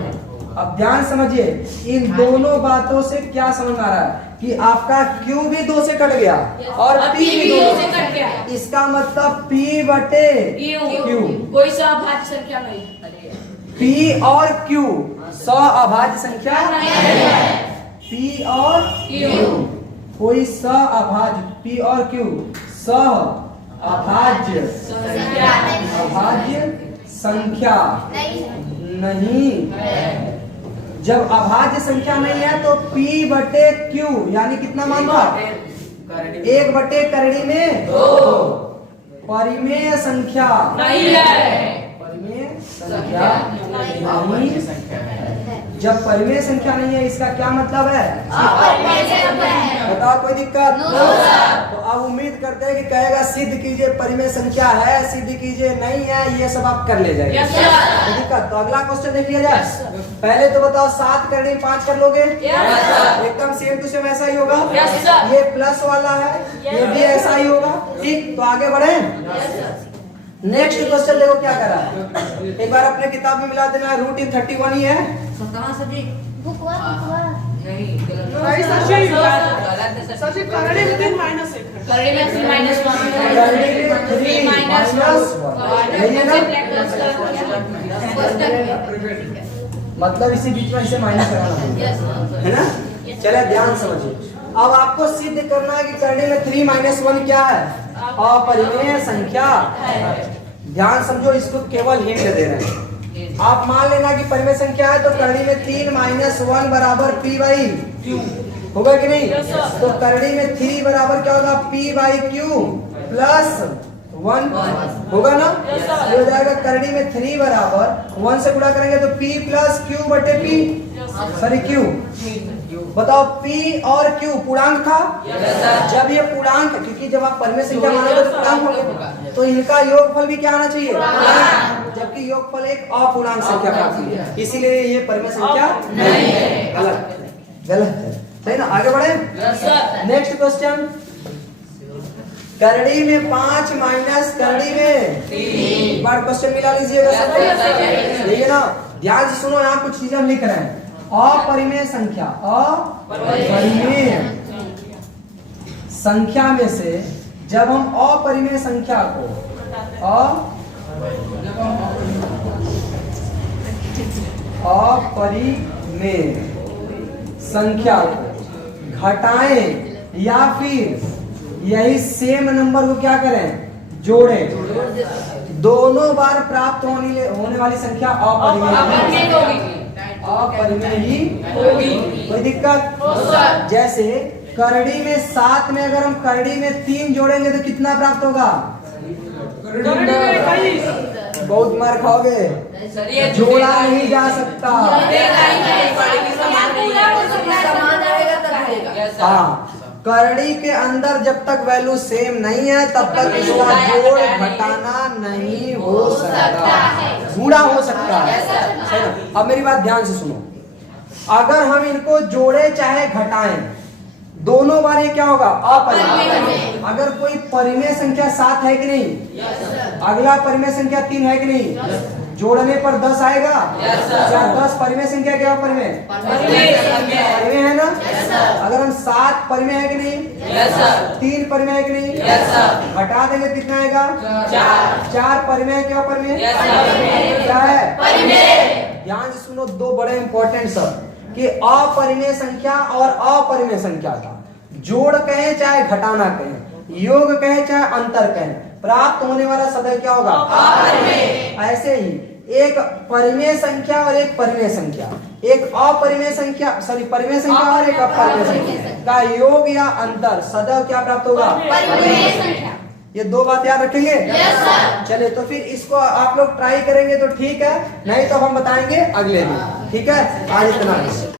अब ध्यान समझिए, इन दोनों बातों से क्या समझ आ रहा है कि आपका Q भी 2 से कट गया और P भी 2 से कट गया, इसका मतलब P बटे Q कोई सभाज्य संख्या नहीं, P और Q सअभाज्य संख्या है, P और Q कोई सअभाज्य, P और Q सअभाज्य संख्या नहीं है। जब अभाज्य संख्या नहीं है तो P बटे Q यानी कितना मान था, 1 बटे करड़ी में 2, परिमेय संख्या नहीं है, परिमेय संख्या नहीं है। जब परिमेय संख्या नहीं है इसका क्या मतलब है, बताओ कोई दिक्कत, तो अब उम्मीद करते हैं कि कहेगा सिद्ध कीजिए परिमेय संख्या है, सिद्ध कीजिए नहीं है, ये सब आप कर ले जाएंगे। कोई दिक्कत, तो अगला क्वेश्चन देख लिया जाए। पहले तो बताओ 7 करने 5 कर लोगे, एकदम सेम टू सेम ऐसा ही होगा, ये प्लस वाला है, ये भी ऐसा ही होगा। ठीक, तो आगे बढ़े, नेक्स्ट क्वेश्चन देखो क्या करा है, एक बार अपने किताब में मिला देना, रूट इन 31 ही है, बुकवा नहीं गलत नहीं, सर जी, गलत है सर जी करने में 3 माइनस 1 है। करने में 3 -1 करने में 3 माइनस 1 यही है ना, मतलब इसी बीच में इसे माइनस कराना है ना। चलिए ध्यान समझिए, अब आपको सिद्ध करना है कि करने में 3 - 1 क्या है, अपरिमेय संख्या। ध्यान समझो, इसको केवल हिंट दे रहे हैं। आप मान लेना कि परिमेय संख्या है तो करनी में 3 - 1 बराबर p बाई q होगा कि नहीं। तो करनी में 3 बराबर क्या होगा, p बाई q प्लस 1 होगा ना। ये हो जाएगा करनी में 3 बराबर 1 से गुणा करेंगे तो p प्लस q बटे p, सॉरी q। बताओ p और q पूर्णांक था। जब ये पूर्णांक, क्योंकि जब आप परिमेय संख्या मानोगे तो पूर्णांक होगा, तो इनका योगफल भी क्या आना चाहिए, जबकि योगफल एक अपूर्णांक संख्या प्राप्त हुई है, इसीलिए ये परिमेय संख्या नहीं है। गलत गलत है, सही ना। आगे बढ़े, नेक्स्ट क्वेश्चन। करड़ी में 5 माइनस करड़ी में 3 बार क्वेश्चन मिला लीजिएगा सब, ठीक है ना। ध्यान से सुनो, यहाँ कुछ चीजें हम लिख रहे हैं। अपरिमेय संख्या, अपरिमेय संख्या में से जब हम अपरिमेय संख्या को अपरिमेय संख्या को घटाएं या फिर यही सेम नंबर को क्या करें, जोड़ें, दोनों बार प्राप्त होने वाली संख्या अपरिमेय होगी, अपरिमेय ही होगी। कोई दिक्कत? जैसे करड़ी में 7 में अगर हम करड़ी में 3 जोड़ेंगे तो कितना प्राप्त होगा, बहुत मार खाओगे, जोड़ा नहीं जा सकता। हाँ, करड़ी के अंदर जब तक वैल्यू सेम नहीं है तब तक इसका जोड़ घटाना नहीं हो सकता, गुणा हो सकता है, सही ना। अब मेरी बात ध्यान से सुनो, अगर हम इनको जोड़े चाहे घटाएं, दोनों बार ये क्या होगा, अपरिमेय। अगर कोई परिमेय संख्या 7 है कि नहीं, अगला परिमेय संख्या 3 है कि नहीं, जोड़ने पर 10 आएगा। क्या 10 परिमेय संख्या क्या परिमेय परिमेय है ना। अगर हम 7 परिमेय है कि नहीं, 3 परिमेय है कि नहीं, घटा देंगे तो कितना आएगा, 4 परिमेय क्या परिमेय क्या है। ध्यान से सुनो, 2 बड़े इंपॉर्टेंट शब्द कि अपरिमेय संख्या और अपरिमेय संख्या का जोड़ कहें चाहे घटाना कहें, योग कहें चाहे अंतर कहें, प्राप्त होने वाला सदैव क्या होगा, अपरिमेय। ऐसे ही एक परिमेय संख्या और एक परिमेय संख्या, एक अपरिमेय संख्या सॉरी परिमेय संख्या और एक अपरिमेय संख्या का योग या अंतर सदैव क्या प्राप्त होगा, परिमेय संख्या। ये 2 बात याद रखेंगे। चलिए तो फिर इसको आप लोग ट्राई करेंगे तो ठीक है, नहीं तो हम बताएंगे अगले दिन, ठीक है। आज इतना।